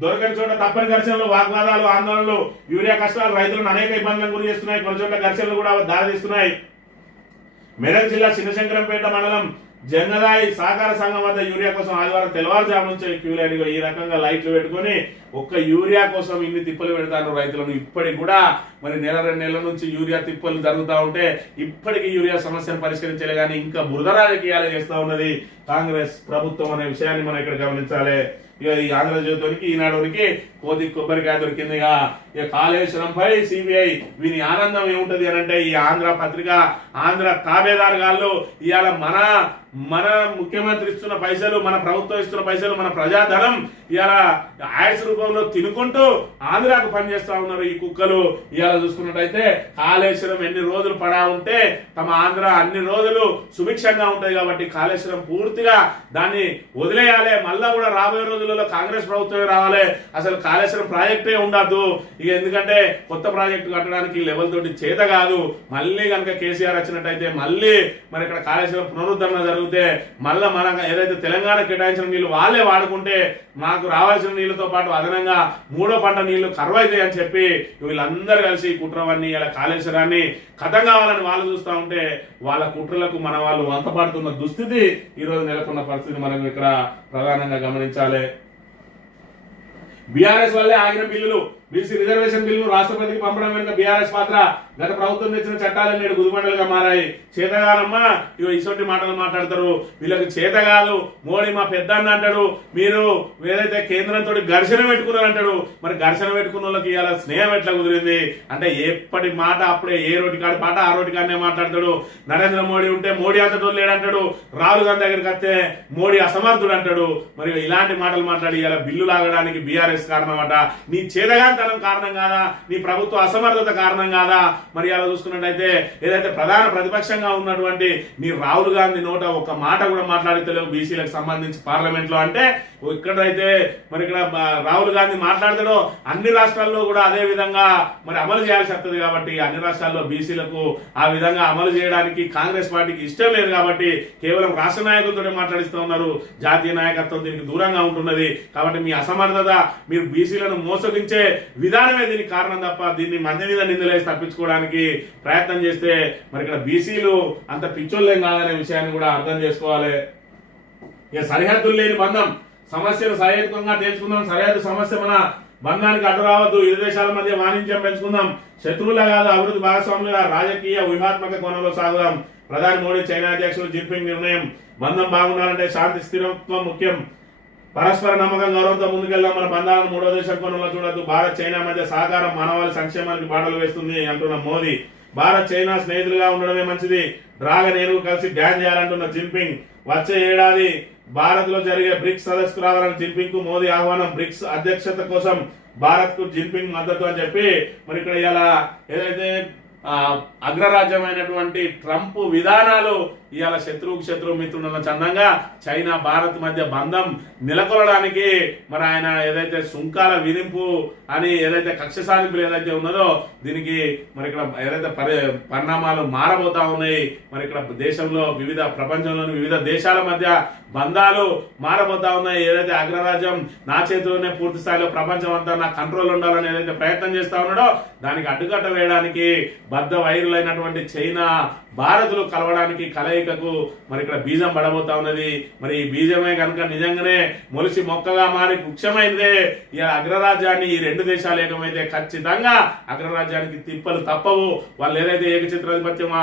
దొరకని చోట తప్పని ఘర్షణలు, వాగ్వాదాలు, ఆందోళనలు, యూరియా కష్టాలు రైతులను అనేక ఇబ్బందులకు గురి చేస్తున్నాయి. కొన్ని చోట్ల ఘర్షణలు కూడా దారితీస్తున్నాయి. మెదక్ జిల్లా చిన్నశంకరంపేట మండలం జంగదాయి సహకార సంఘం వద్ద యూరియా కోసం ఆదివారం తెల్లవారుజాము నుంచి క్యూ లైన్ ఈ రకంగా లైట్లు పెట్టుకుని ఒక్క యూరియా కోసం ఇన్ని తిప్పలు పెడతారు రైతులను. ఇప్పటికి కూడా మరి 1-2 నెలల నుంచి యూరియా తిప్పలు జరుగుతూ ఉంటే ఇప్పటికీ యూరియా సమస్యను పరిష్కరించలే కానీ ఇంకా బురద రాజకీయాలు చేస్తూ ఉన్నది కాంగ్రెస్ ప్రభుత్వం అనే విషయాన్ని మనం ఇక్కడ గమనించాలి. ఇక ఈ ఆంధ్రజ్యోతికి ఈనాడుకి కోతి కొబ్బరికాయ దొరికిందిగా. ఇక కాళేశ్వరంపై సిబిఐ వీని ఆనందం ఏముంటది అని అంటే ఈ ఆంధ్ర పత్రిక ఆంధ్ర తాబేదారుగాళ్ళు ఇవాళ మన ముఖ్యమంత్రి ఇస్తున్న పైసలు, మన ప్రభుత్వం ఇస్తున్న పైసలు, మన ప్రజాధనం ఇవాళ యాడ్స్ రూపంలో తినుకుంటూ ఆంధ్రాకు పనిచేస్తా ఉన్నారు ఈ కుక్కలు. ఇవాళ చూసుకున్నట్టయితే కాళేశ్వరం ఎన్ని రోజులు పడా ఉంటే తమ ఆంధ్ర అన్ని రోజులు సుభిక్షంగా ఉంటది. కాబట్టి కాళేశ్వరం పూర్తిగా దాన్ని వదిలేయాలి. మళ్ళా కూడా రాబోయే రోజులలో కాంగ్రెస్ ప్రభుత్వమే రావాలి. అసలు కాళేశ్వరం ప్రాజెక్టే ఉండద్దు. ఇక ఎందుకంటే కొత్త ప్రాజెక్టు కట్టడానికి లెవెల్ తోటి చేత కాదు. మళ్ళీ కనుక కేసీఆర్ వచ్చినట్టయితే మళ్ళీ మరి ఇక్కడ కాళేశ్వరం పునరుద్ధరణ జరిగితే మళ్ళా మన ఏదైతే తెలంగాణ కేటాయించిన నీళ్లు వాళ్ళే వాడుకుంటే మాకు రావాల్సిన నీళ్లతో పాటు అదనంగా 3వ పంట నీళ్లు కరువైతాయి అని చెప్పి వీళ్ళందరూ కలిసి కుట్రవన్నీ ఇలా కాళేశ్వరాన్ని కథం కావాలని వాళ్ళు చూస్తూ ఉంటే వాళ్ళ కుట్రలకు మన వాళ్ళు వంతపడుతున్న దుస్థితి ఈ రోజు నెలకొన్న పరిస్థితి మనం ఇక్కడ ప్రధానంగా గమనించాలి. బీఆర్ఎస్ వల్లే ఆగిన బిల్లులు, బీసీ రిజర్వేషన్ బిల్లును రాష్ట్రపతికి పంపడం వెనుక బీఆర్ఎస్ పాత్ర. గత ప్రభుత్వం తెచ్చిన చట్టాలు నేడు గుదిబండలుగా మారాయి. చేతగాలమ్మా ఇవి ఇటువంటి మాటలు మాట్లాడతారు. వీళ్ళకి చేతగాదు. మోడీ మా పెద్ద అన్న అంటాడు. మీరు ఏదైతే కేంద్రంతో ఘర్షణ పెట్టుకున్నారు అంటాడు. మరి ఘర్షణ పెట్టుకున్న వాళ్ళకి ఇలా స్నేహం ఎట్లా కుదిరింది అంటే ఎప్పటి మాట అప్పుడే ఏ రోటి కాడి పాట ఆ రోటి కాడనే మాట్లాడతాడు. నరేంద్ర మోడీ ఉంటే మోడీ అంతటో లేడంటాడు. రాహుల్ గాంధీ దగ్గరికి వస్తే మోడీ అసమర్థుడు అంటాడు. మరి ఇలాంటి మాటలు మాట్లాడి ఇలా బిల్లు లాగడానికి బీఆర్ఎస్ కారణం అట. నీ చేతగాంతనం కారణం కాదా? నీ ప్రభుత్వ అసమర్థత కారణం కాదా? మరి అలా చూసుకున్నట్టయితే ఏదైతే ప్రధాన ప్రతిపక్షంగా ఉన్నటువంటి నీ రాహుల్ గాంధీ నోట ఒక మాట కూడా మాట్లాడతలేవు బీసీలకు సంబంధించి పార్లమెంట్ లో. అంటే ఇక్కడైతే మరి ఇక్కడ రాహుల్ గాంధీ మాట్లాడతాడో అన్ని రాష్ట్రాల్లో కూడా అదే విధంగా మరి అమలు చేయాల్సి వస్తుంది. కాబట్టి అన్ని రాష్ట్రాల్లో బీసీలకు ఆ విధంగా అమలు చేయడానికి కాంగ్రెస్ పార్టీకి ఇష్టం లేదు. కాబట్టి కేవలం రాష్ట్ర నాయకులతో మాట్లాడిస్తూ ఉన్నారు. జాతీయ నాయకత్వం దీనికి దూరంగా ఉంటున్నది. కాబట్టి మీ అసమర్థత, మీరు బీసీలను మోసగించే విధానమే దీనికి కారణం తప్ప దీన్ని మంది మీద నిందలేసి తప్పించుకోవడానికి ప్రయత్నం చేస్తే మరి ఇక్కడ బీసీలు అంత పిచ్చోళ్ళేం కాదనే విషయాన్ని కూడా అర్థం చేసుకోవాలి. ఇక సరిహద్దులు లేని బంధం, సమస్యలు సహేతుకంగా తెలుసుకుందాం. సరిహద్దు సమస్య మన బంధానికి అడ్డు రావద్దు, ఇరు దేశాల మధ్య వాణిజ్యం పెంచుకుందాం, శత్రువులా కాదు అభివృద్ధి భాగస్వాములుగా రాజకీయ వ్యూహాత్మక కోణంలో సాగుదాం. ప్రధాని మోడీ చైనా అధ్యక్షుడు జిన్పింగ్ నిర్ణయం. బంధం బాగుండాలంటే శాంతి స్థిరత్వం ముఖ్యం. పరస్పర నమ్మకం గౌరవంతో ముందుకెళ్దాం. మన బంధాలను మూడో దేశం కోణంలో చూడొద్దు. భారత్ చైనా మధ్య సహకారం మానవాళి సంక్షేమానికి బాటలు వేస్తుంది అంటున్న మోదీ. భారత్ చైనా స్నేహితులుగా ఉండడమే మంచిది. డ్రాగన్ ఏనుగు కలిసి డ్యాన్ చేయాలంటున్న జిన్పింగ్. వచ్చే ఏడాది భారత్ లో జరిగే బ్రిక్స్ సదస్సుకు రావాలని జిన్పింగ్ కు మోదీ ఆహ్వానం. బ్రిక్స్ అధ్యక్షత కోసం భారత్ కు జిన్పింగ్ మద్దతు అని చెప్పి మరి ఇక్కడ ఇలా ఏదైతే అగ్రరాజ్యమైనటువంటి ట్రంప్ విధానాలు ఇవాళ శత్రువుకు శత్రువు మిత్రుడున్న చందంగా చైనా భారత్ మధ్య బంధం నెలకొనడానికి మరి ఆయన ఏదైతే సుంకాల విధింపు అని ఏదైతే కక్ష సాధింపులు ఏదైతే ఉన్నదో దీనికి మరి ఇక్కడ ఏదైతే పరిణామాలు మారబోతా ఉన్నాయి. మరి ఇక్కడ దేశంలో ప్రపంచంలోని వివిధ దేశాల మధ్య బంధాలు మారబోతా ఉన్నాయి. ఏదైతే అగ్రరాజ్యం నా చేతిలోనే పూర్తి స్థాయిలో ప్రపంచం అంతా నా కంట్రోల్ ఉండాలని ఏదైతే ప్రయత్నం చేస్తా ఉన్నాడో దానికి అడ్డుకట్ట వేయడానికి బద్ద వైరులైనటువంటి చైనా భారత్లు కలవడానికి కలయికకు మరి ఇక్కడ బీజం పడబోతా ఉన్నది. మరి ఈ బీజమే కనుక నిజంగానే మొలిసి మొక్కగా మారి వృక్షమైందే ఈ అగ్రరాజ్యాన్ని ఈ రెండు దేశాలు ఏకమైతే ఖచ్చితంగా అగ్రరాజ్యానికి తిప్పలు తప్పవు. వాళ్ళు ఏదైతే ఏకఛత్రాధిపత్యం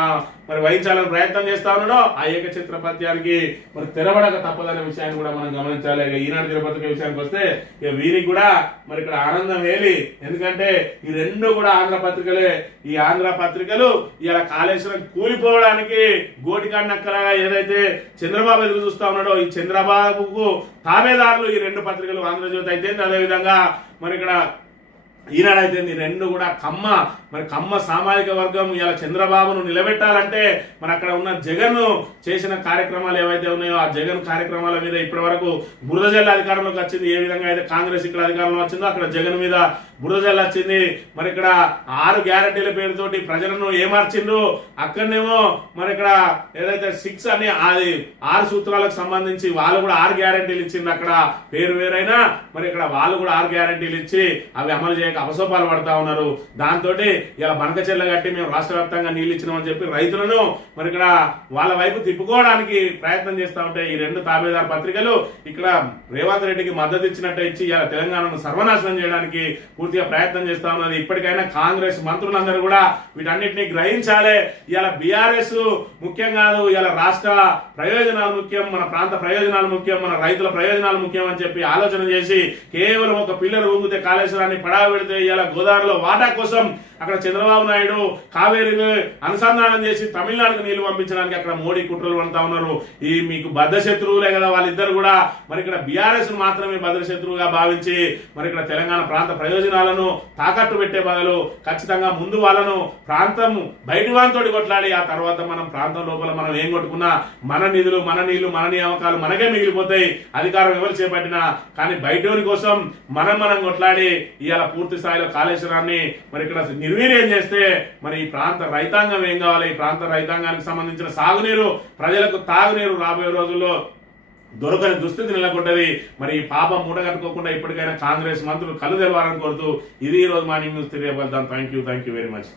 మరి వహించాలని ప్రయత్నం చేస్తా ఉన్నాడో ఆ ఏకఛత్రాధిపత్యానికి మరి తెరవడక తప్పదనే విషయాన్ని కూడా మనం గమనించాలి. ఈనాడు దినపత్రిక విషయానికి వస్తే వీరికి కూడా మరి ఇక్కడ ఆనందం వేలి, ఎందుకంటే ఈ రెండు కూడా ఆంధ్ర పత్రికలే. ఈ ఆంధ్ర పత్రికలు ఇలా కాళేశ్వరం కూలిపోవడానికి గోటికాన్నక్కలాగా ఏదైతే చంద్రబాబు ఎదురు చూస్తా ఉన్నాడో ఈ చంద్రబాబుకు తాబేదారులు ఈ రెండు పత్రికలు. ఆంధ్రజ్యోతి అయితే అదేవిధంగా మరి ఇక్కడ ఈనాడు అయితే రెండు కూడా కమ్మ సామాజిక వర్గం ఇలా చంద్రబాబును నిలబెట్టాలంటే మరి అక్కడ ఉన్న జగన్ చేసిన కార్యక్రమాలు ఏవైతే ఉన్నాయో ఆ జగన్ కార్యక్రమాల మీద ఇప్పటి వరకు బురద జల్ల అధికారంలోకి వచ్చింది. ఏ విధంగా అయితే కాంగ్రెస్ ఇక్కడ అధికారంలో వచ్చిందో అక్కడ జగన్ మీద బురద జల్ల వచ్చింది. మరి ఇక్కడ 6 గ్యారంటీల పేరుతోటి ప్రజలను ఏమార్చిండ్రు. అక్కడనేమో మరి ఇక్కడ ఏదైతే 6 అని అది 6 సూత్రాలకు సంబంధించి వాళ్ళు కూడా 6 గ్యారంటీలు ఇచ్చిండ్రు. అక్కడ పేరు వేరైనా మరి ఇక్కడ వాళ్ళు కూడా 6 గ్యారంటీలు ఇచ్చి అవి అమలు చేయక అపసోపాలు పడతా ఉన్నారు. దాంతో ఇలా బనక చెల్ల కట్టి మేము రాష్ట్ర వ్యాప్తంగా నీళ్లు ఇచ్చినామని చెప్పి రైతులను మరి ఇక్కడ వాళ్ళ వైపు తిప్పుకోవడానికి ప్రయత్నం చేస్తా ఉంటే ఈ రెండు తాబేదారు పత్రికలు ఇక్కడ రేవంత్ రెడ్డికి మద్దతు ఇచ్చినట్టే ఇచ్చి ఇలా తెలంగాణను సర్వనాశనం చేయడానికి పూర్తిగా ప్రయత్నం చేస్తా ఉన్నది. ఇప్పటికైనా కాంగ్రెస్ మంత్రులందరూ కూడా వీటన్నిటిని గ్రహించాలి. ఇలా బీఆర్ఎస్ ముఖ్యం కాదు, ఇలా రాష్ట్ర ప్రయోజనాలు ముఖ్యం, మన ప్రాంత ప్రయోజనాలు ముఖ్యం, మన రైతుల ప్రయోజనాలు ముఖ్యం అని చెప్పి ఆలోచన చేసి కేవలం ఒక పిల్లలు ఊగితే కాళేశ్వరాన్ని పడావ పెడితే ఇలా గోదావరిలో వాటా కోసం అక్కడ చంద్రబాబు నాయుడు కావేరీని అనుసంధానం చేసి తమిళనాడుకు నీళ్లు పంపించడానికి అక్కడ మోడీ కుట్రలు పడతా ఉన్నారు. ఈ మీకు బద్ద శత్రువులే కదా వాళ్ళిద్దరు కూడా. మరి ఇక్కడ బీఆర్ఎస్ మాత్రమే భద్ర శత్రువుగా భావించి మరి ఇక్కడ తెలంగాణ ప్రాంత ప్రయోజనాలను తాకట్టు పెట్టే బదులు ఖచ్చితంగా ముందు వాళ్ళను ప్రాంతం బయటి వానితోటి కొట్లాడి ఆ తర్వాత మనం ప్రాంతం లోపల మనం ఏం కొట్టుకున్నా మన నిధులు మన నీళ్లు మన నియామకాలు మనకే మిగిలిపోతాయి. అధికారం ఎవరు చేపట్టినా కానీ బయటోని కోసం మనం కొట్లాడి ఇవాళ పూర్తి స్థాయిలో కాళేశ్వరాన్ని మరి ఇక్కడ నిర్వీర్యం చేస్తే మరి ఈ ప్రాంత రైతాంగం ఏం కావాలి? ఈ ప్రాంత రైతాంగానికి సంబంధించిన సాగునీరు, ప్రజలకు తాగునీరు రాబోయే రోజుల్లో దొరకని దుస్థితి నెలకొంటది. మరి ఈ పాపం మూటగట్టుకోకుండా ఇప్పటికైనా కాంగ్రెస్ మంత్రులు కళ్ళు తెరవాలని కోరుతూ ఇది ఈ రోజు మార్నింగ్ న్యూస్ తెలియబడతాం. Thank you very much.